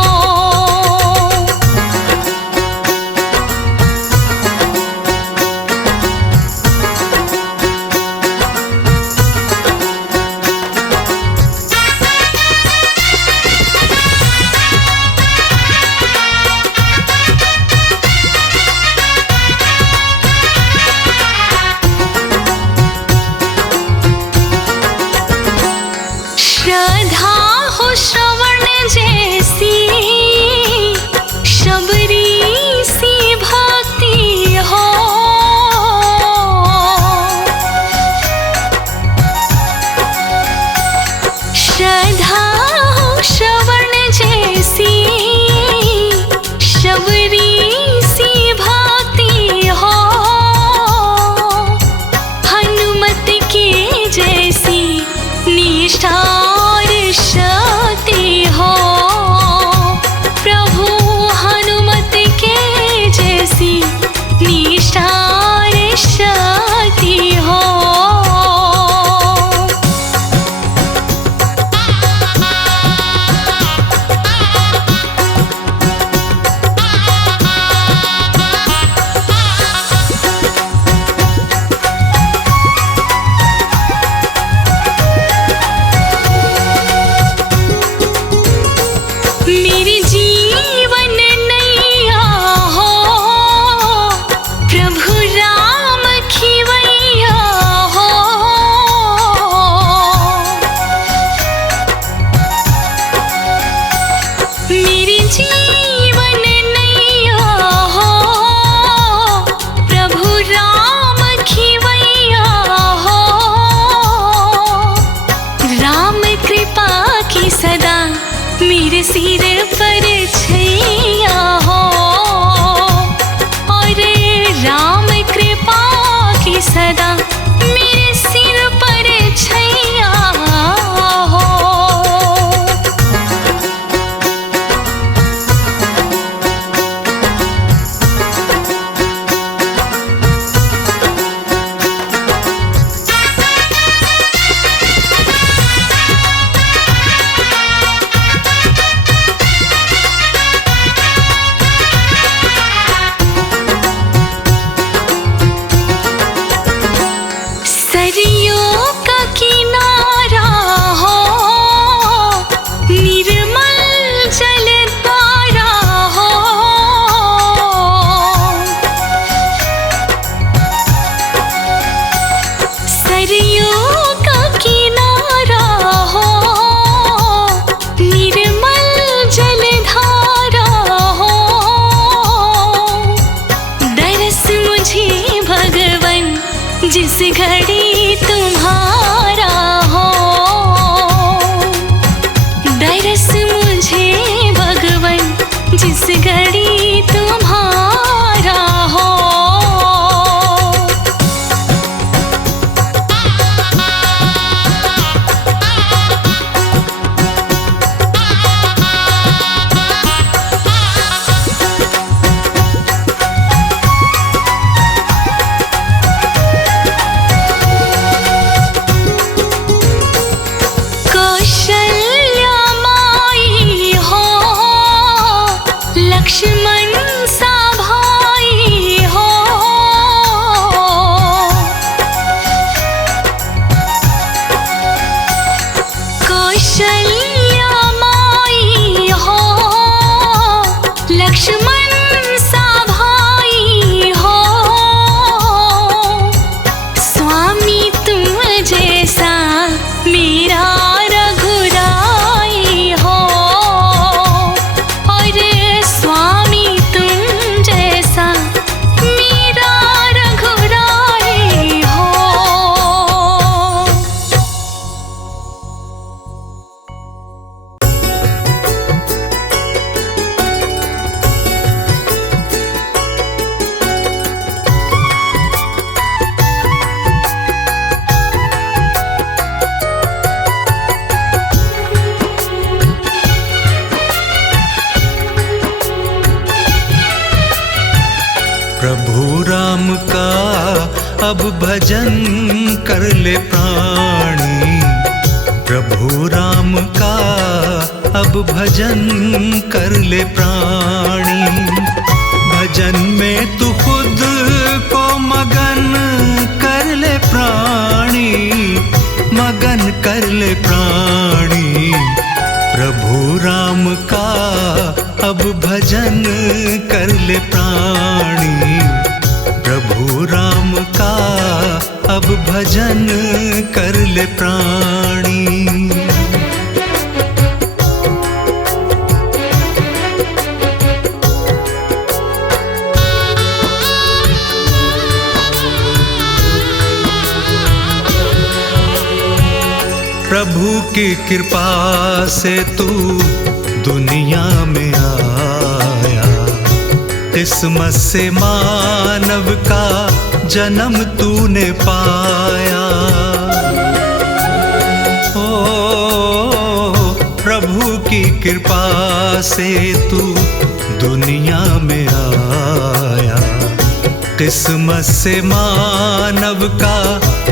श्रद्धा हो श्रवण जैसी, शबरी सी भक्ति हो। श्रद्धा निष्ठार शक्ति हो, प्रभु हनुमत के जैसी निष्ठार शक्ति हो। मेरी जीवन नैया हो, प्रभु राम खिवैया हो। मेरी जीवन नैया हो, प्रभु राम खिवैया हो। राम कृपा की सदा मेरे सिर पर छैया हो, और राम कृपा की सदा मेरे सिर पर छैया हो। सरियों का किनारा हो, निर्मल जलधारा हो। सरियों का किनारा हो, निर्मल जलधारा हो। दरस मुझे भगवन जिस घड़ी तुम्हारा हो, दरस मुझे भगवन जिस घड़ी तुम्हारा हो। कौशल्या माई हो, लक्ष्मण सा भाई हो। कौशल्या माई हो, लक्ष्मण सा भाई हो। स्वामी तुम जैसा मेरा रघुराई हो, और स्वामी तुम जैसा मेरा रघुराई हो। प्रभु राम का अब भजन कर ले प्राणी, प्रभु राम का अब भजन कर ले प्राणी। भजन में तू खुद को मगन कर ले प्राणी, मगन कर ले प्राणी। प्रभु राम का अब भजन कर ले प्राणी, प्रभु राम का अब भजन कर ले प्राणी। प्रभु की कृपा से तू दुनिया में आया, किस्मत से मानव का जन्म तूने पाया। ओ की कृपा से तू दुनिया में आया। किस्मत से मानव का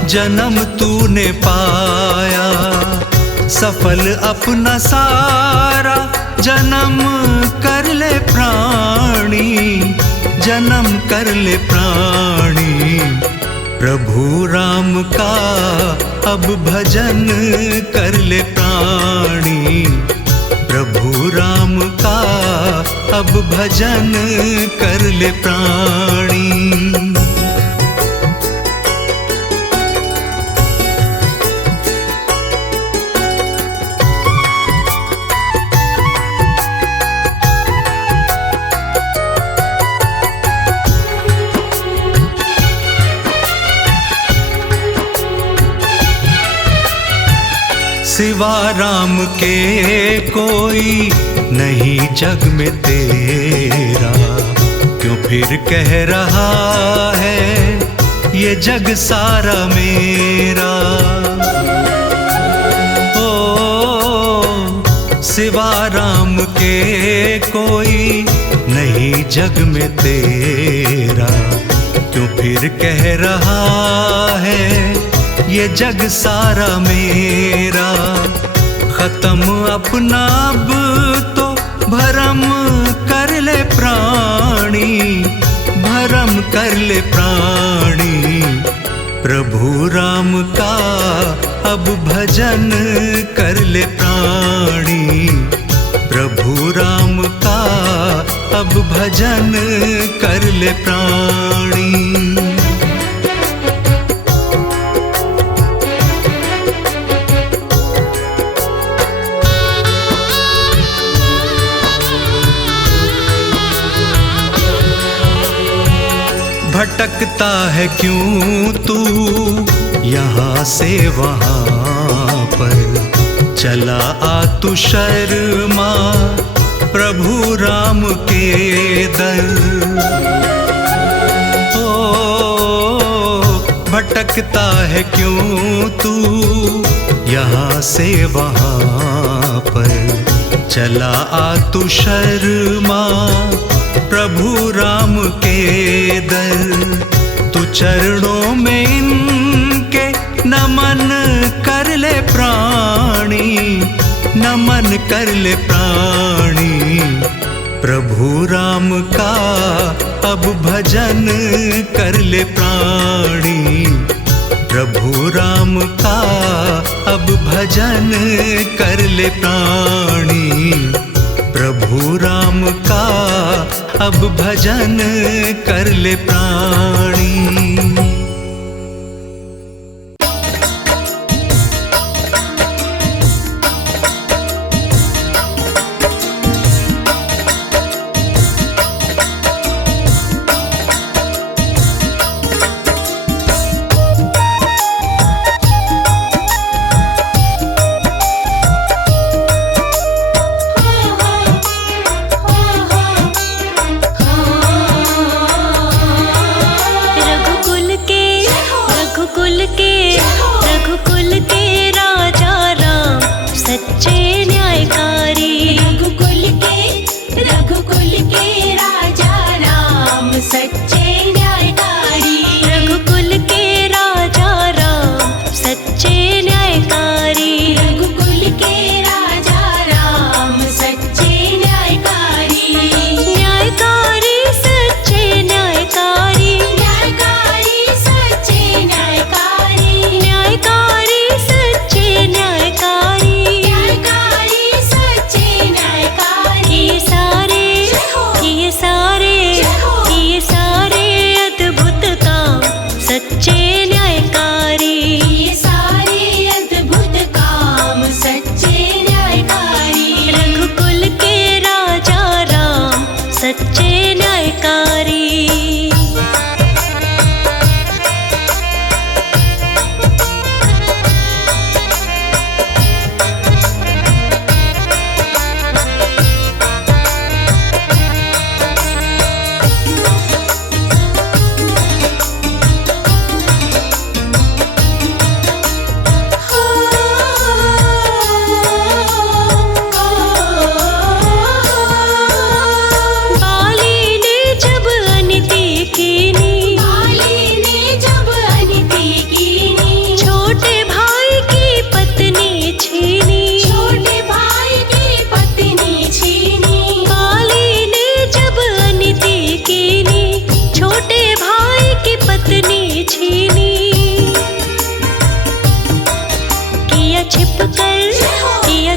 जन्म तूने पाया। सफल अपना सारा जन्म कर ले प्राणी, जन्म कर ले प्राणी। प्रभु राम का अब भजन कर ले प्राणी। प्रभु राम का अब भजन कर ले प्राणी। सिवा राम के कोई नहीं जग में तेरा, क्यों फिर कह रहा है ये जग सारा मेरा। ओ सिवा राम के कोई नहीं जग में तेरा, क्यों फिर कह रहा है ये जग सारा मेरा। खत्म अपना अब तो भरम कर ले प्राणी, भरम कर ले प्राणी। प्रभु राम का अब भजन कर ले प्राणी। प्रभु राम का अब भजन कर ले प्राणी। भटकता है क्यों तू यहाँ से वहाँ पर, चला आ तू शर्मा प्रभु राम के दर। ओ भटकता है क्यों तू यहाँ से वहाँ पर, चला आ तू शर्मा प्रभु राम के दर। तू चरणों में इनके नमन कर ले प्राणी, नमन कर ले प्राणी। प्रभु राम का अब भजन कर ले प्राणी। प्रभु राम का अब भजन कर ले प्राणी। प्रभु राम का अब भजन कर ले प्राणी। रघुकुल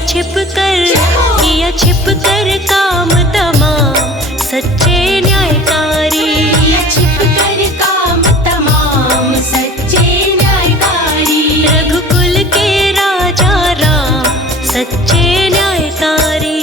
छिप कर काम तमाम सच्चे न्यायकारी। किया छिप कर काम तमाम सच्चे न्यायकारी। रघुकुल के राजा राम सच्चे न्यायकारी।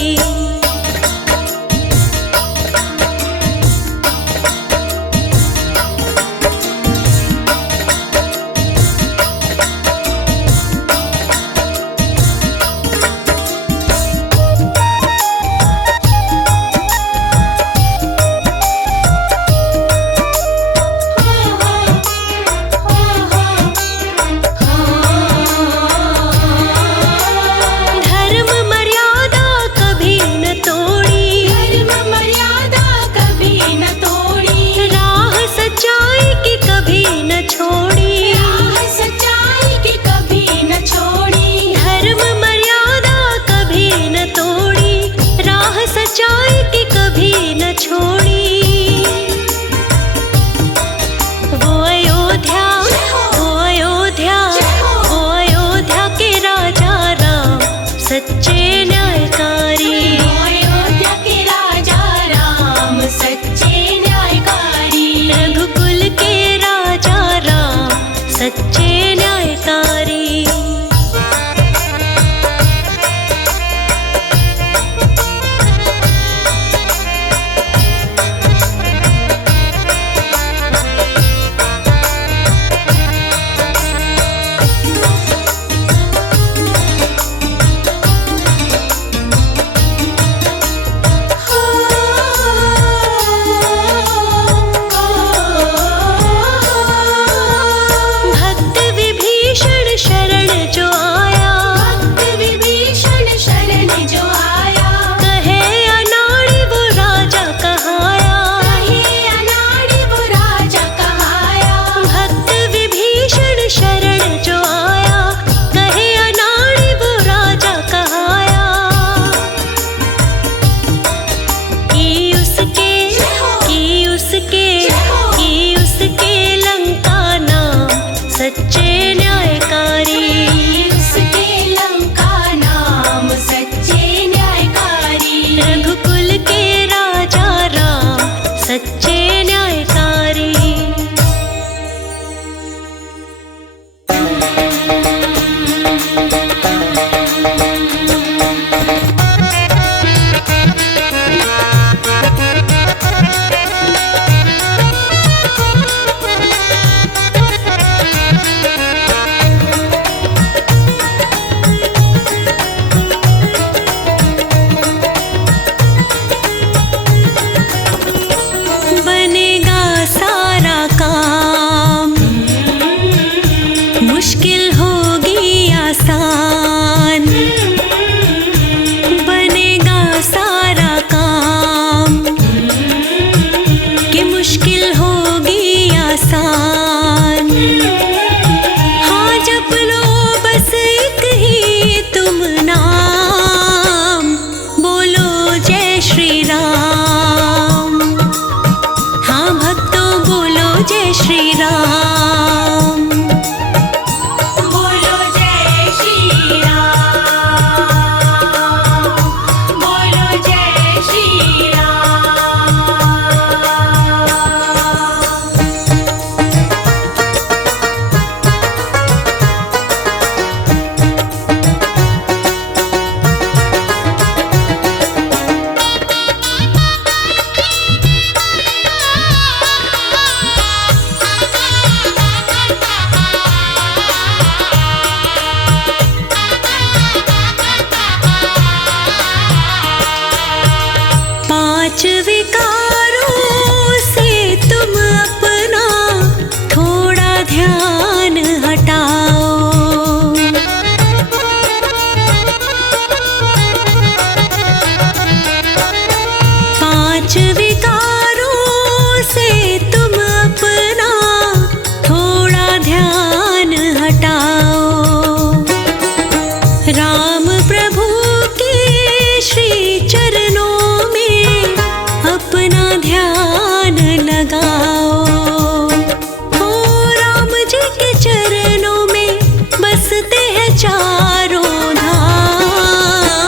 चारों धाम।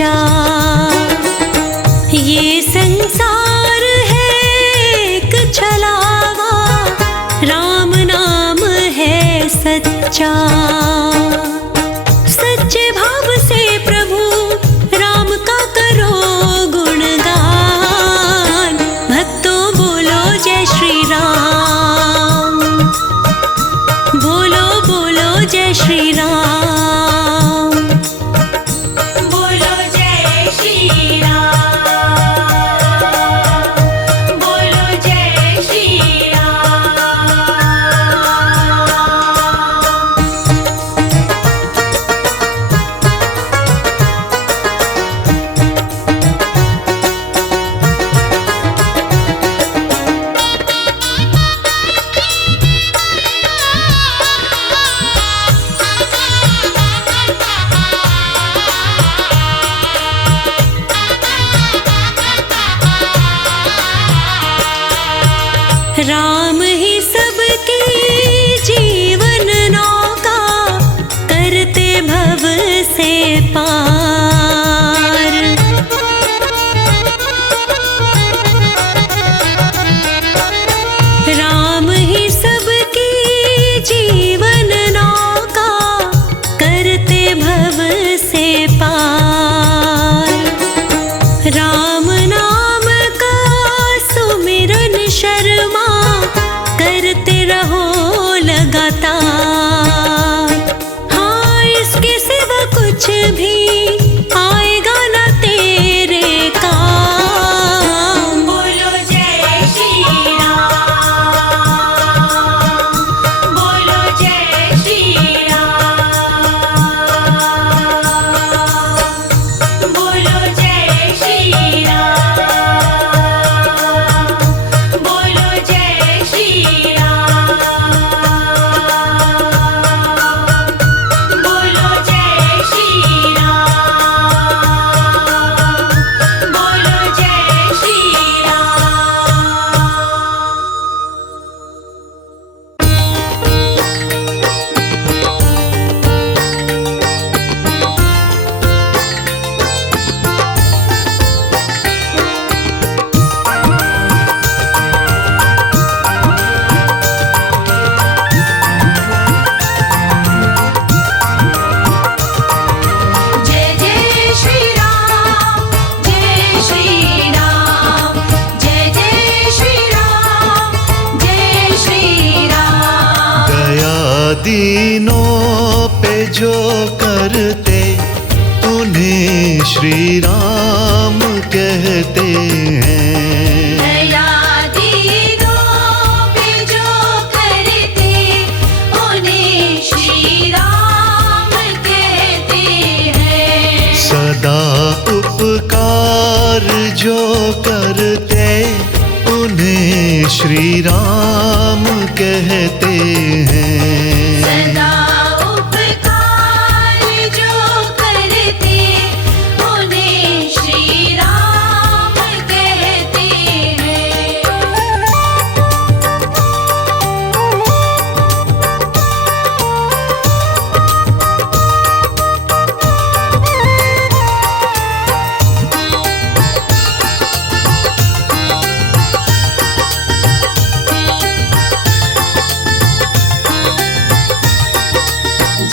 सच्चा। ये संसार है एक छलावा, राम नाम है सच्चा। सच्चे भाव से प्रभु राम का करो गुणगान। भक्तों बोलो जय श्री राम, बोलो बोलो जय श्री राम, बोलो जय श्री राम, बोलो जय श्री राम ही सबकी जीवन नौका, करते भव से पार। राम ही सबकी जीवन नौका, करते भव से पार। राम नाम का सुमिरन शर्मा, करते रहो लगातार। हाँ, इसके सिवा कुछ भी आएगा ना तेरे काम। बोलो जय श्री राम, बोलो जय श्री राम, बोलो जय श्री राम, बोलो जय श्री राम, बोलो जय श्री राम, बोलो जय श्री जय जय श्री राम, जय श्री राम, जय जय श्री राम, जय श्री राम। दया दीनों पे जो करते उन्हें श्री राम कहते हैं। दया दीनों पे जो करते उन्हें श्री राम कहते हैं। सदा उपकार जो करते उन्हें श्री राम कहते हैं। सदा उपकार जो करते उन्हें श्री राम कहते हैं।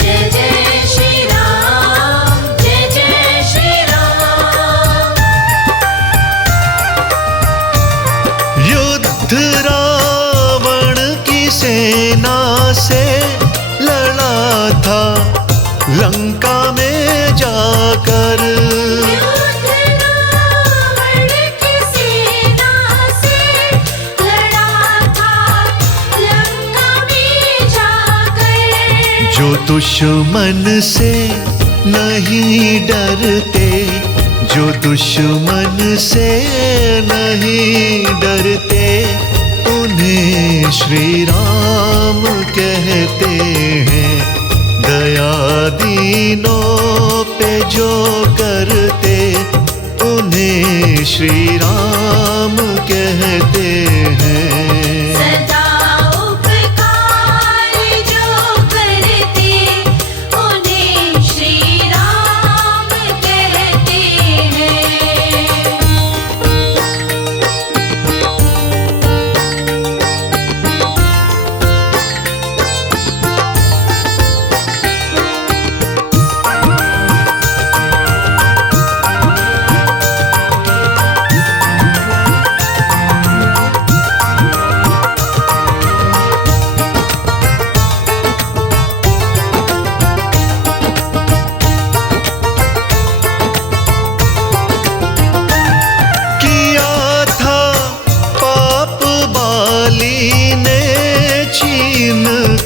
जय जय श्री राम, जय जय श्री राम। युद्ध रावण की सेना से लड़ा था लंका में जाकर। युद्ध रावण की सेना से लड़ा था लंका में जाकर। जो दुश्मन से नहीं डरते, जो दुश्मन से नहीं डरते उन्हें श्री राम कहते हैं। दया दीनों पे जो करते उन्हें श्री राम कहते हैं। सदा उपकार जो करते उन्हें श्री राम कहते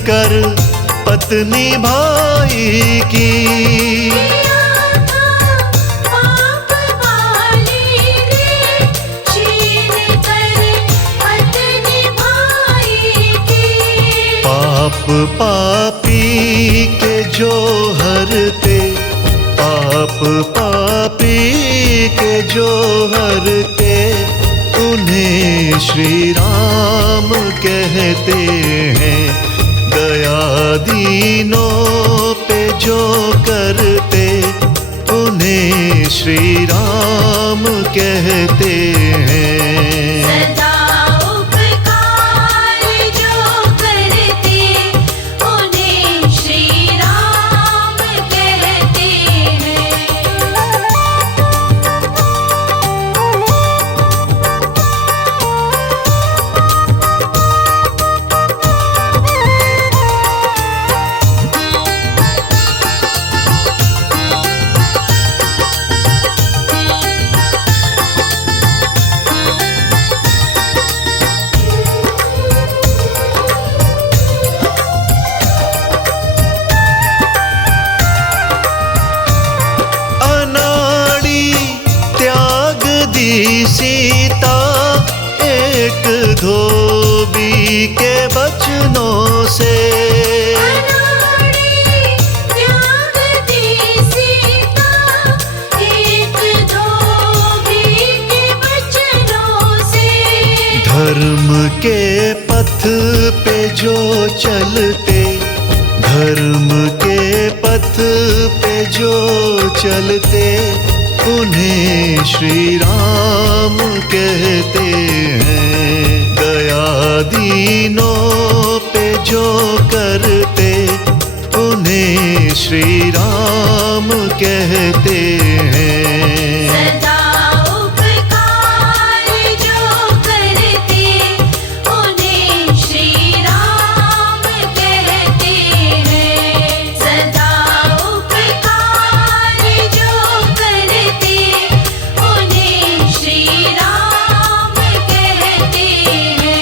कर पत्नी भाई की। किया था पाप वाली ने, छीन कर पत्नी भाई की। पाप पापी के जो हरते, पाप पापी के जो हरते, उन्हें श्री राम कहते हैं। दया दीनों पे जो करते, उन्हें श्री राम कहते हैं। सदा उपकार जो करते, उन्हें श्री राम कहते हैं। सीता एक धोबी के बचनों से। अनाड़ी त्याग दी सीता, एक धोबी के बचनों से। धर्म के पथ पे जो चलते, धर्म के पथ पे जो चलते, उन्हें श्री राम कहते हैं। दया दीनों पे जो करते, उन्हें श्री राम कहते हैं। सदा उपकार जो करते, उन्हें श्री राम कहते हैं। सदा उपकार जो करते, उन्हें श्री राम कहते हैं।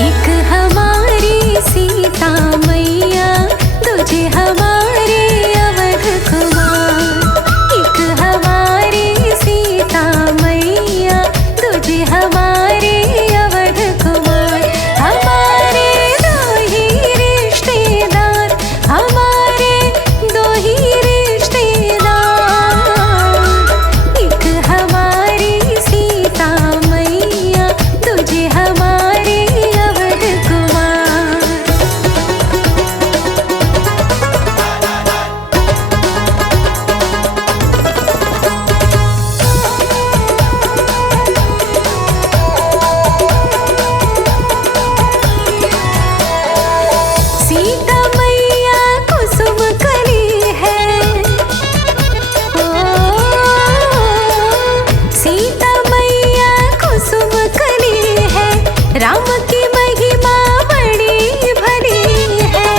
एक हमारी सीता मैया, दूजे हमारे अवध कुमार। एक हमारी सीता मैया, दूजे हमारे अवध कुमार। हमारे दो ही रिश्तेदार, हमारे दो ही रिश्तेदार। एक हमारी सीता मैया, दूजे हमारे अवध कुमार। सीता मैया कुसुम कली है, ओ सीता मैया कुसुम कली है। राम की महिमा बड़ी भली है।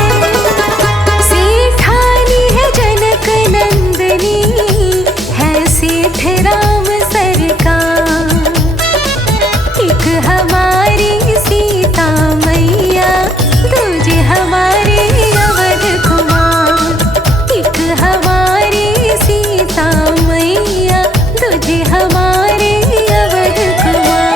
सेठानी है जनक नंदनी, है सेठ राम सरकार। एक हमारी सीता मैया, दूजे हमारे अवध कुमार। एक हमारी सीता मैया, दूजे हमारे अवध कुमार।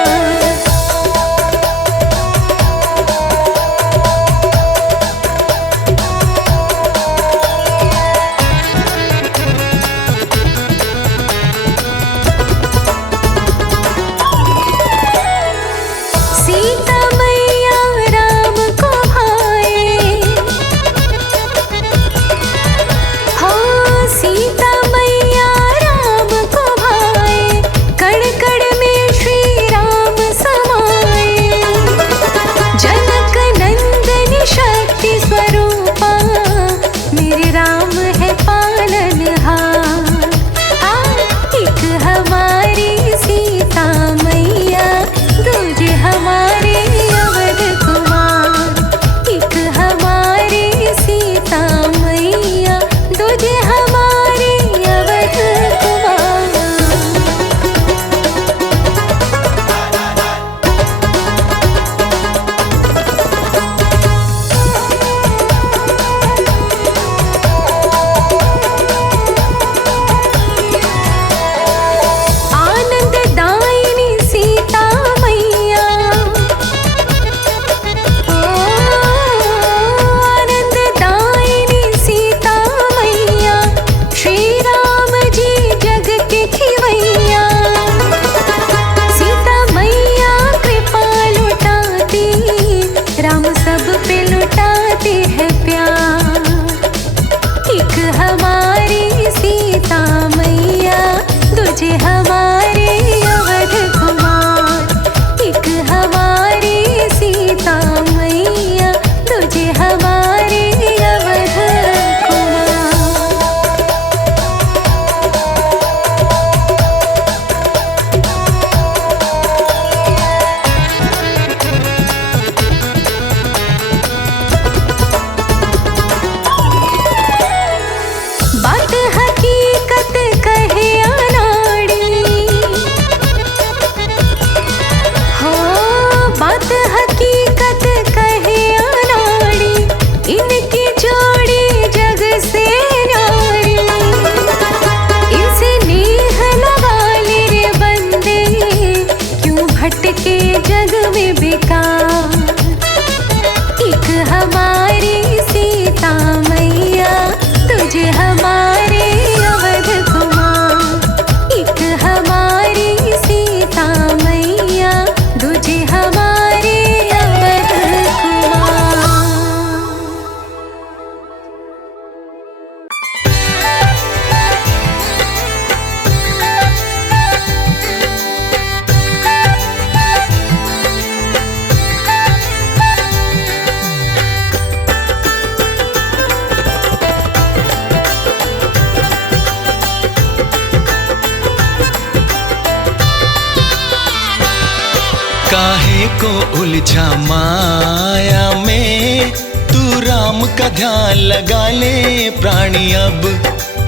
काहे को उलझा माया में, तू राम का ध्यान लगा ले प्राणी अब।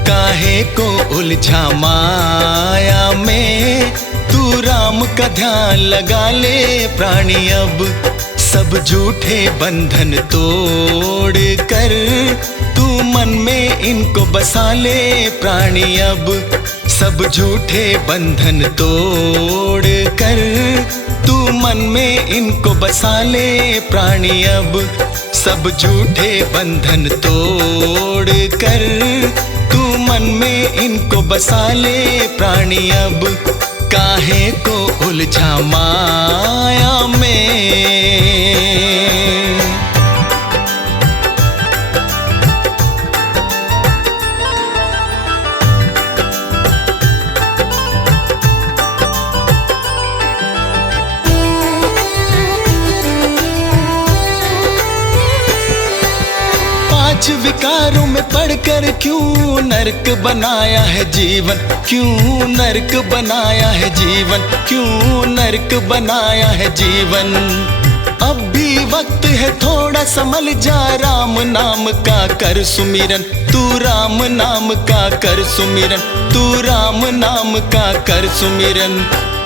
काहे को उलझा माया में, तू राम का ध्यान लगा ले प्राणी अब। सब झूठे बंधन तोड़ कर तू मन में इनको बसा ले प्राणी अब। सब झूठे बंधन तोड़ कर तू मन में इनको बसा ले प्राणी अब। सब झूठे बंधन तोड़ कर तू मन में इनको बसा ले प्राणी अब। काहे को उलझा माया में। पांच विकारों में पढ़कर क्यों नरक बनाया है जीवन, क्यों नरक बनाया है जीवन, क्यों नरक बनाया है जीवन। अब भी वक्त है थोड़ा संभल जा, राम नाम का कर सुमिरन, तू राम नाम का कर सुमिरन, तू राम नाम का कर सुमिरन।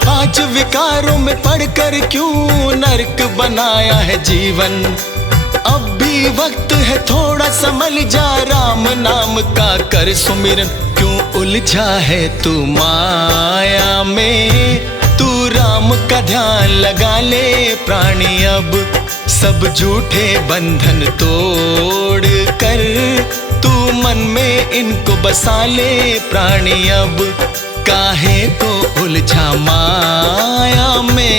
पांच विकारों में पढ़कर क्यों नरक बनाया है जीवन। अब भी वक्त है थोड़ा संभल जा, राम नाम का कर सुमिरन। क्यों उलझा है तू माया में, तू राम का ध्यान लगा ले प्राणी अब। सब झूठे बंधन तोड़ कर तू मन में इनको बसा ले प्राणी अब। काहे को उलझा माया में।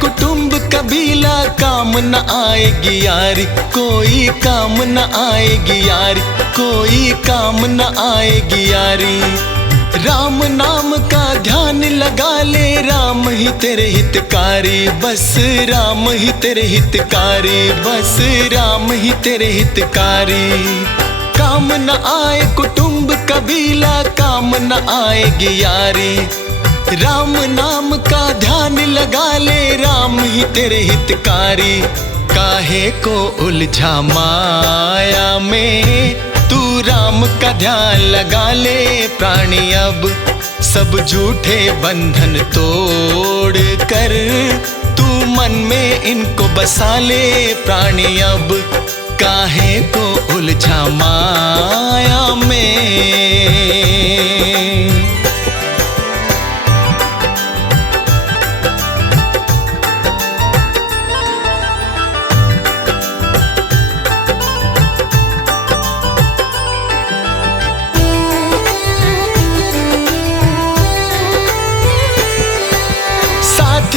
कुटुंब कबीला काम न आएगी यारी, कोई काम न आएगी यारी, कोई काम न आएगी यारी। राम नाम का ध्यान लगा ले, राम ही तेरे हितकारी, बस राम ही तेरे हितकारी, बस राम ही तेरे हितकारी। काम न आए कुटुंब कबीला, काम न आएगी यारी। राम नाम का ध्यान लगा ले, राम ही तेरे हितकारी। काहे को उलझा माया में, तू राम का ध्यान लगा ले प्राणी अब। सब झूठे बंधन तोड़ कर तू मन में इनको बसा ले प्राणी अब। काहे को उलझा माया में।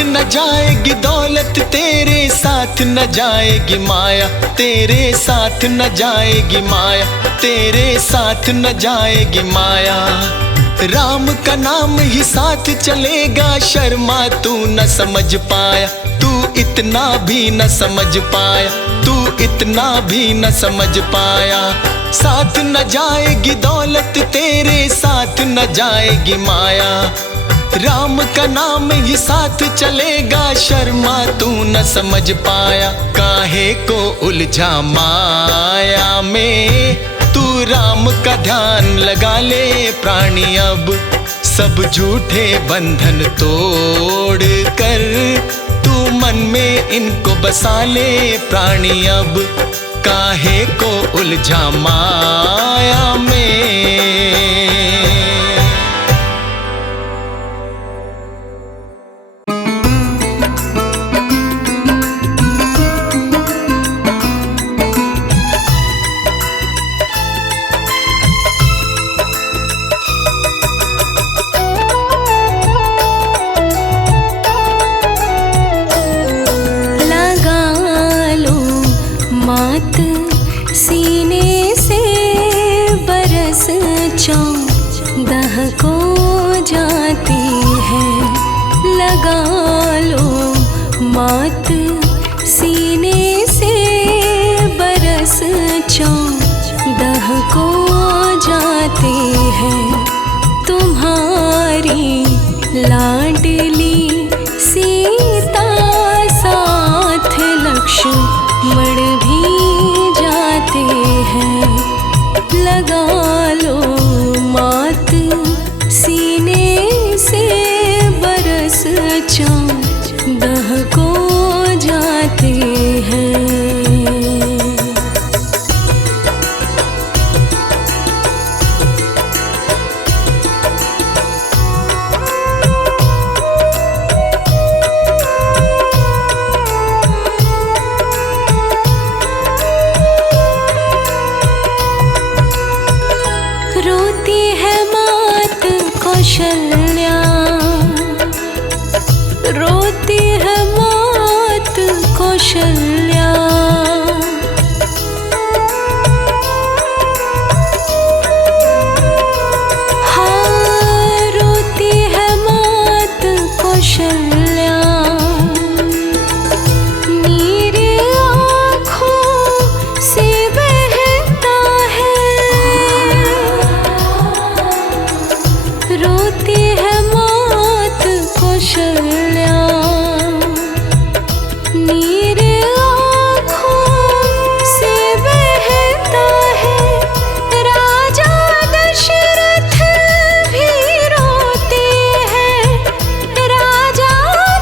न जाएगी दौलत तेरे साथ, न जाएगी माया तेरे साथ, न जाएगी माया तेरे साथ, न जाएगी माया। राम का नाम ही साथ चलेगा, शर्मा तू न समझ पाया, तू इतना भी न समझ पाया, तू इतना भी न समझ पाया। साथ न जाएगी दौलत तेरे साथ, न जाएगी माया। राम का नाम ही साथ चलेगा, शर्मा तू न समझ पाया। काहे को उलझा माया में, तू राम का ध्यान लगा ले प्राणी अब। सब झूठे बंधन तोड़ कर तू मन में इनको बसा ले प्राणी अब। काहे को उलझा माया में। लगा लो मात सीने से बरस चौदह को जाते हैं। तुम्हारी लाडली सीता साथ लक्ष्मण भी जाते हैं। लगा लो मात सीने से बरस चौदह को जाते हैं। रोती है मात कौशल्या, रोती है मात कौशल्या। हाँ, रोती है मात कौशल्या। नीर आँखों से बहता है। रोती है मात कौशल्या। नीर आँखों से बहता है। राजा दशरथ भी रोते हैं। राजा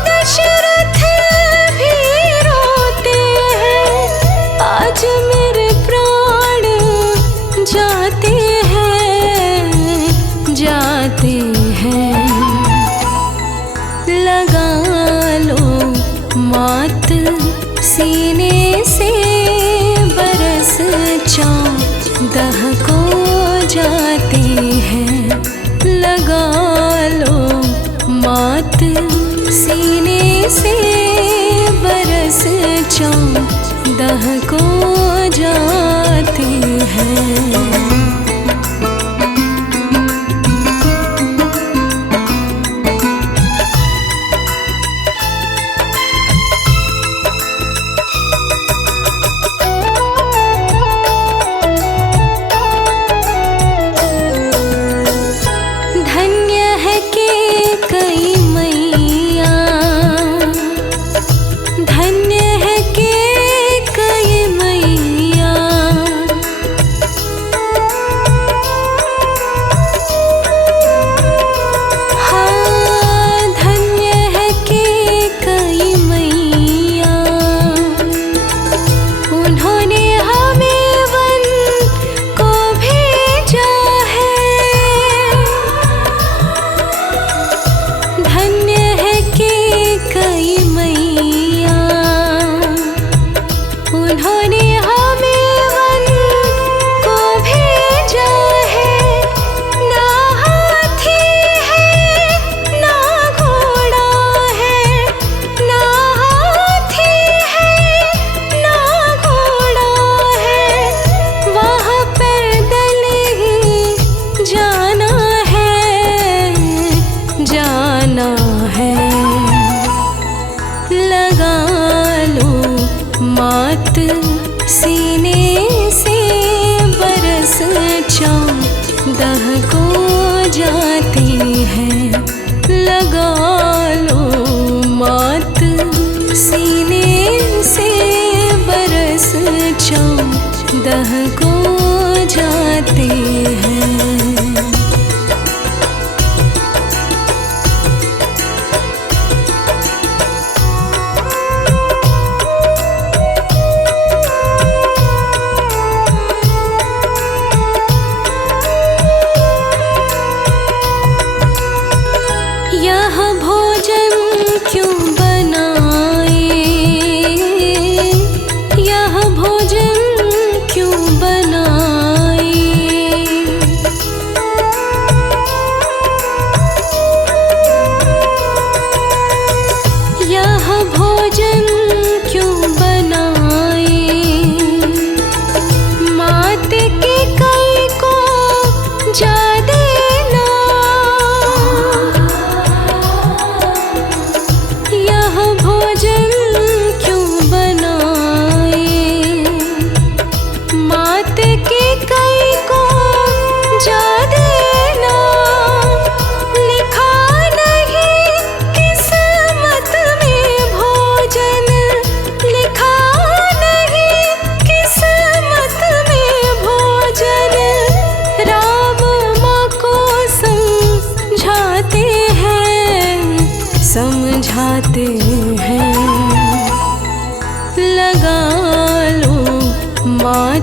दशरथ भी रोते हैं। आज मेरे प्राण जाते हैं, जाते हैं। लगा लो मात सीने से बरस चौदह को जाते हैं। लगा लो मात सीने से बरस चौदह को जाते हैं। धन्य है कैकेयी मैया, धन्य है कैकेयी मैया। हाँ, धन्य है कैकेयी मैया। उन्होंने हमें वन को भेजा है। धन्य है कैकेयी मैया। उन्होंने हमें वन को भेजा है। ना हाथी है ना घोड़ा है। ना हाथी है ना घोड़ा है। वहाँ पैदल ही जाना है, जाना है। लगा लो मात सीने से बरस चौदह को जाते हैं। लगा लो मात सीने से बरस चौदह को जाते हैं। यह भोजन क्यों बनाए, यह भोजन क्यों बनाए।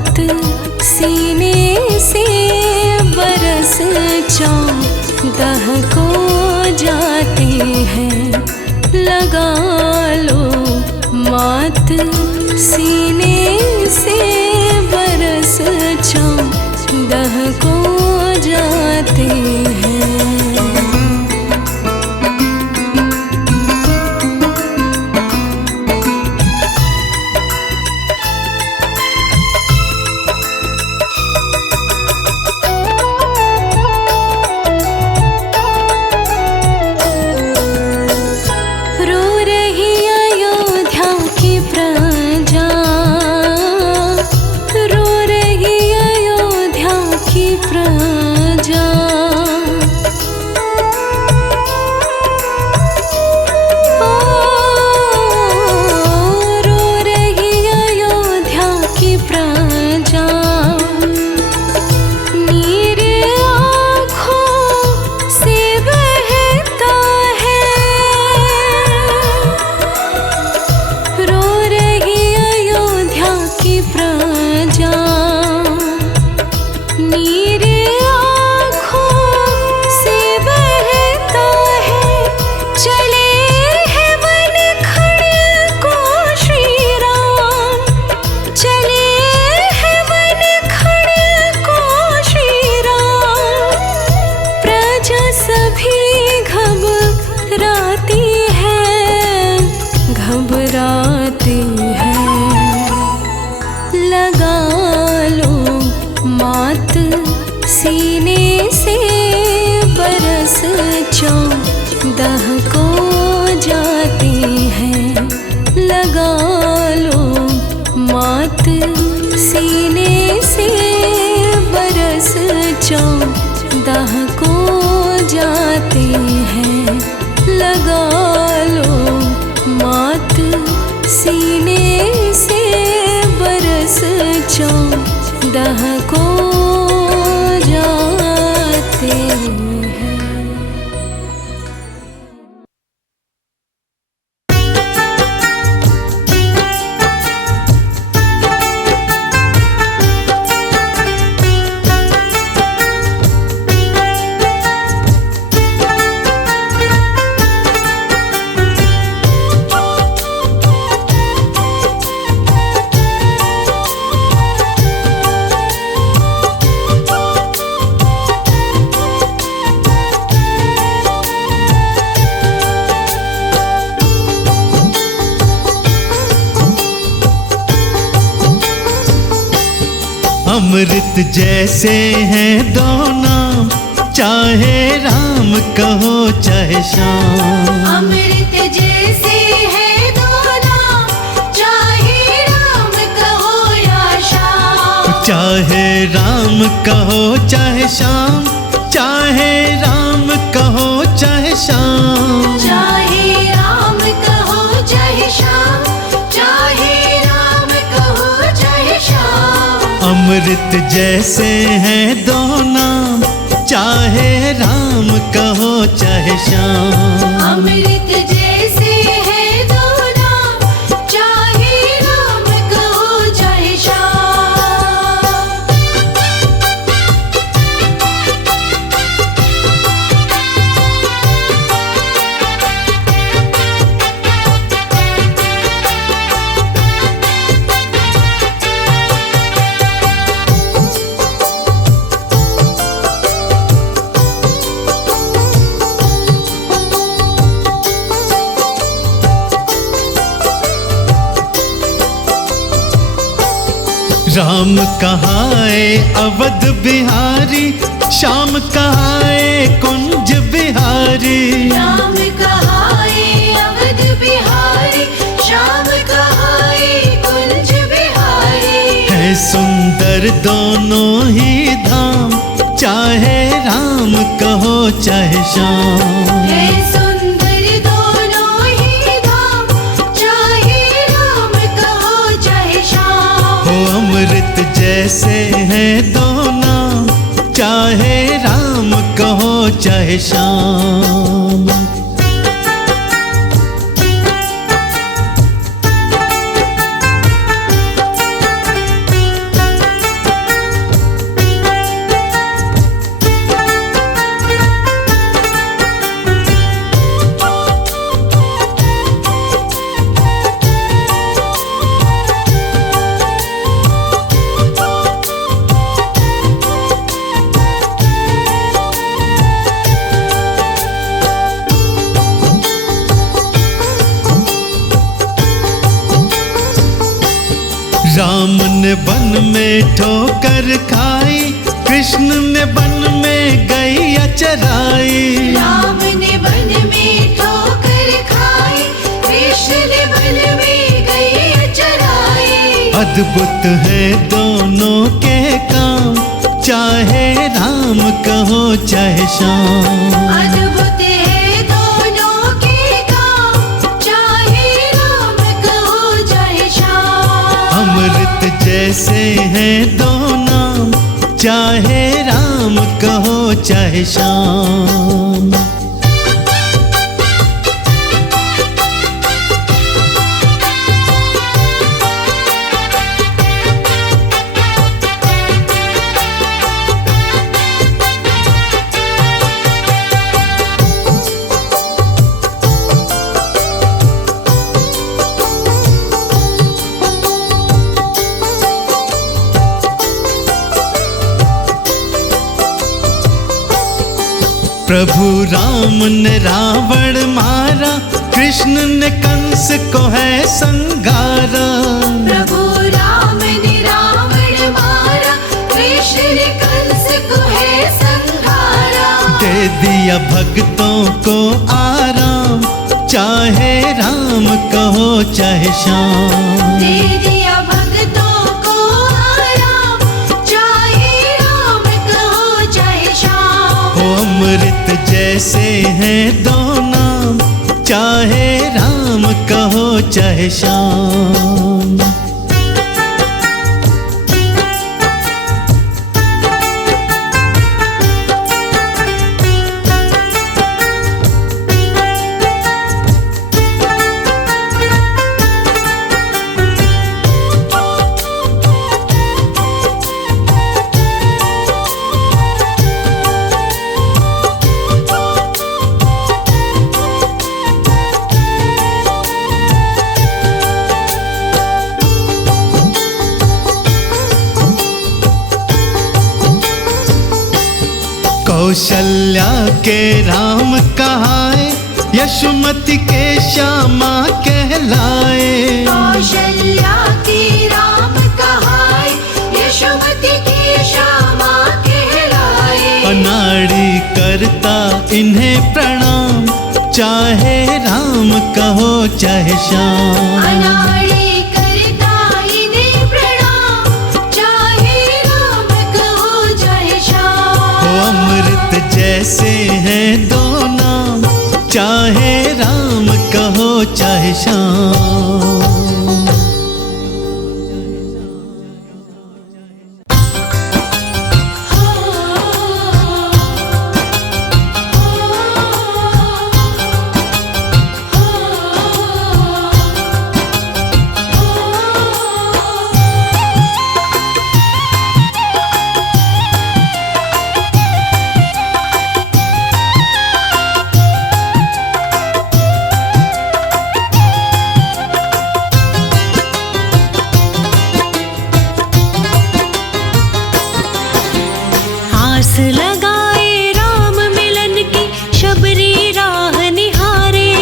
मात सीने से बरस चौदह को जाते हैं। लगा लो मात सीने से बरस चौदह को जाते हैं। सीने से बरस चौदह को जाते हैं। लगा लो मात सीने से बरस चौदह को जाते हैं। लगा लो मात सीने से बरस चौदह को जाते हैं। अमृत जैसे हैं दो नाम, चाहे राम कहो चाहे श्याम। अमृत जैसे है दो नाम, चाहे राम कहो या श्याम। चाहे राम कहो चाहे श्याम, चाहे राम कहो चाहे श्याम। चाहे राम कहो चाहे श्याम, चाहे राम कहो चाहे श्याम। अमृत जैसे हैं दो नाम, चाहे राम कहो चाहे श्याम। अमृत जैसे है दो नाम, चाहे राम कहो चाहे श्याम। राम कहाए अवध बिहारी, श्याम कहाए कुंज बिहारी। राम कहाए अवध बिहारी, श्याम कहाए कुंज बिहारी। है सुंदर दोनों ही धाम, चाहे राम कहो चाहे श्याम। है सुंदर दोनों ही धाम, चाहे राम कहो चाहे श्याम। हो अमृत जैसे हैं दो नाम, चाहे राम कहो चाहे श्याम। राम ने वन में ठोकर खाई, कृष्ण ने वन में गैया चराई। राम ने वन में ठोकर खाई, कृष्ण ने वन में गैया चराई। अद्भुत है दोनों के काम, चाहे राम कहो चाहे श्याम। अद्भुत है दोनों के काम, चाहे राम कहो चाहे श्याम। अमृत जैसे हैं दो नाम, चाहे राम कहो चाहे श्याम। प्रभु राम ने रावण मारा, कृष्ण ने कंस को है संगारा। प्रभु राम ने रावण मारा, कृष्ण ने कंस को है संहारा। दे दिया भक्तों को आराम, चाहे राम कहो चाहे श्याम। दे दिया भक्तों को आराम, चाहे राम कहो चाहे श्याम। ओ अमृत जैसे हैं दो नाम, चाहे राम कहो चाहे श्याम। कौशल्या के राम कहाए, यशोमती के श्यामा कहलाए। कौशल्या के राम कहाए, यशोमती के श्यामा कहलाए। अनाड़ी करता इन्हें प्रणाम, चाहे राम कहो चाहे श्याम। अनाड़ी करता इन्हें प्रणाम, चाहे राम कहो चाहे श्याम। ओ अमृत जैसे हैं दो नाम, चाहे राम कहो चाहे श्याम। आस लगाए राम मिलन की, शबरी राह निहारे।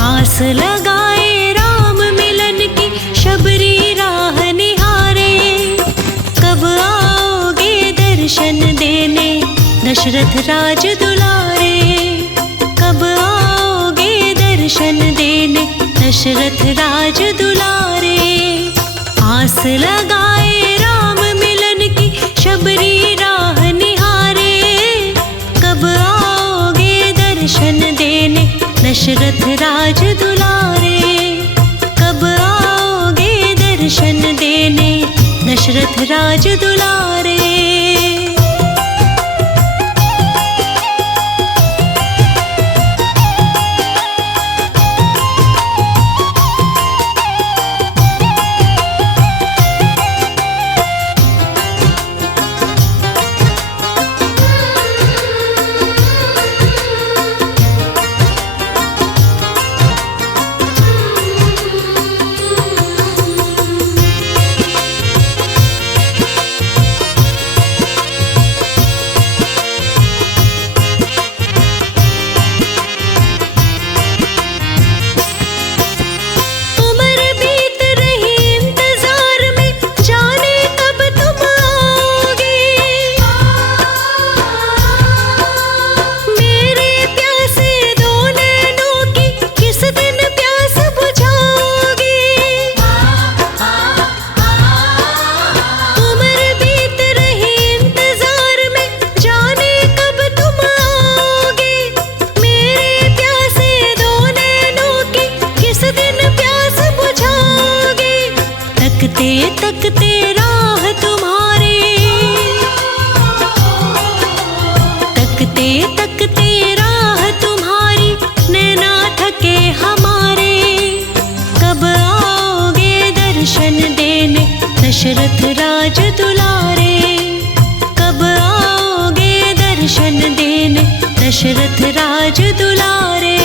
आस लगाए राम मिलन की, शबरी राह निहारे। कब आओगे दर्शन देने, दशरथ राज दुलारे। कब आओगे दर्शन देने, दशरथ राज दुलारे। आस लगाए राम मिलन की, शबरी राह निहारे। कब आओगे दर्शन देने, दशरथ राज दुलारे। कब आओगे दर्शन देने, दशरथ राज दुलारे। तकते राह तुम्हारे, तकते तकते राह तुम्हारी नैना थके हमारे। कब आओगे दर्शन देने दशरथ राज दुलारे, कब आओगे दर्शन देने दशरथ राज दुलारे।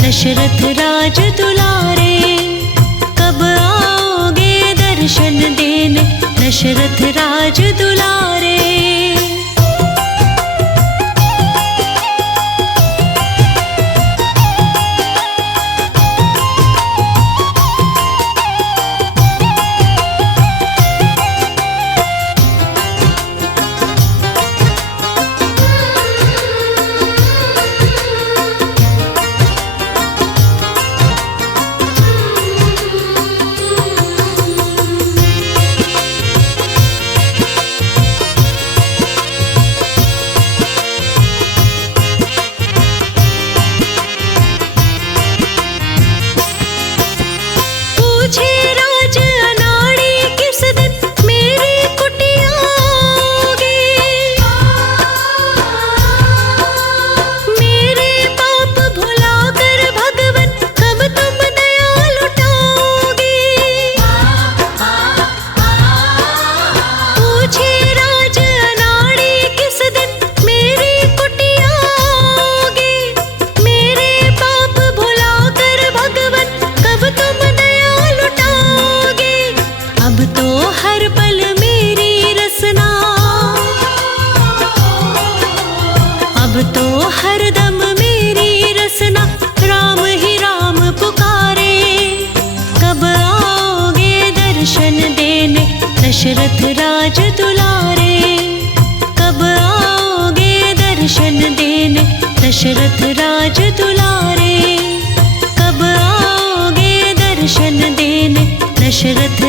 दशरथ राज दुलारे, कब आओगे दर्शन देने दशरथ राज दुलारे। दशरथ राज दुलारे, कब आओगे दर्शन देने दशरथ राज दुलारे, कब आओगे दर्शन देने दशरथ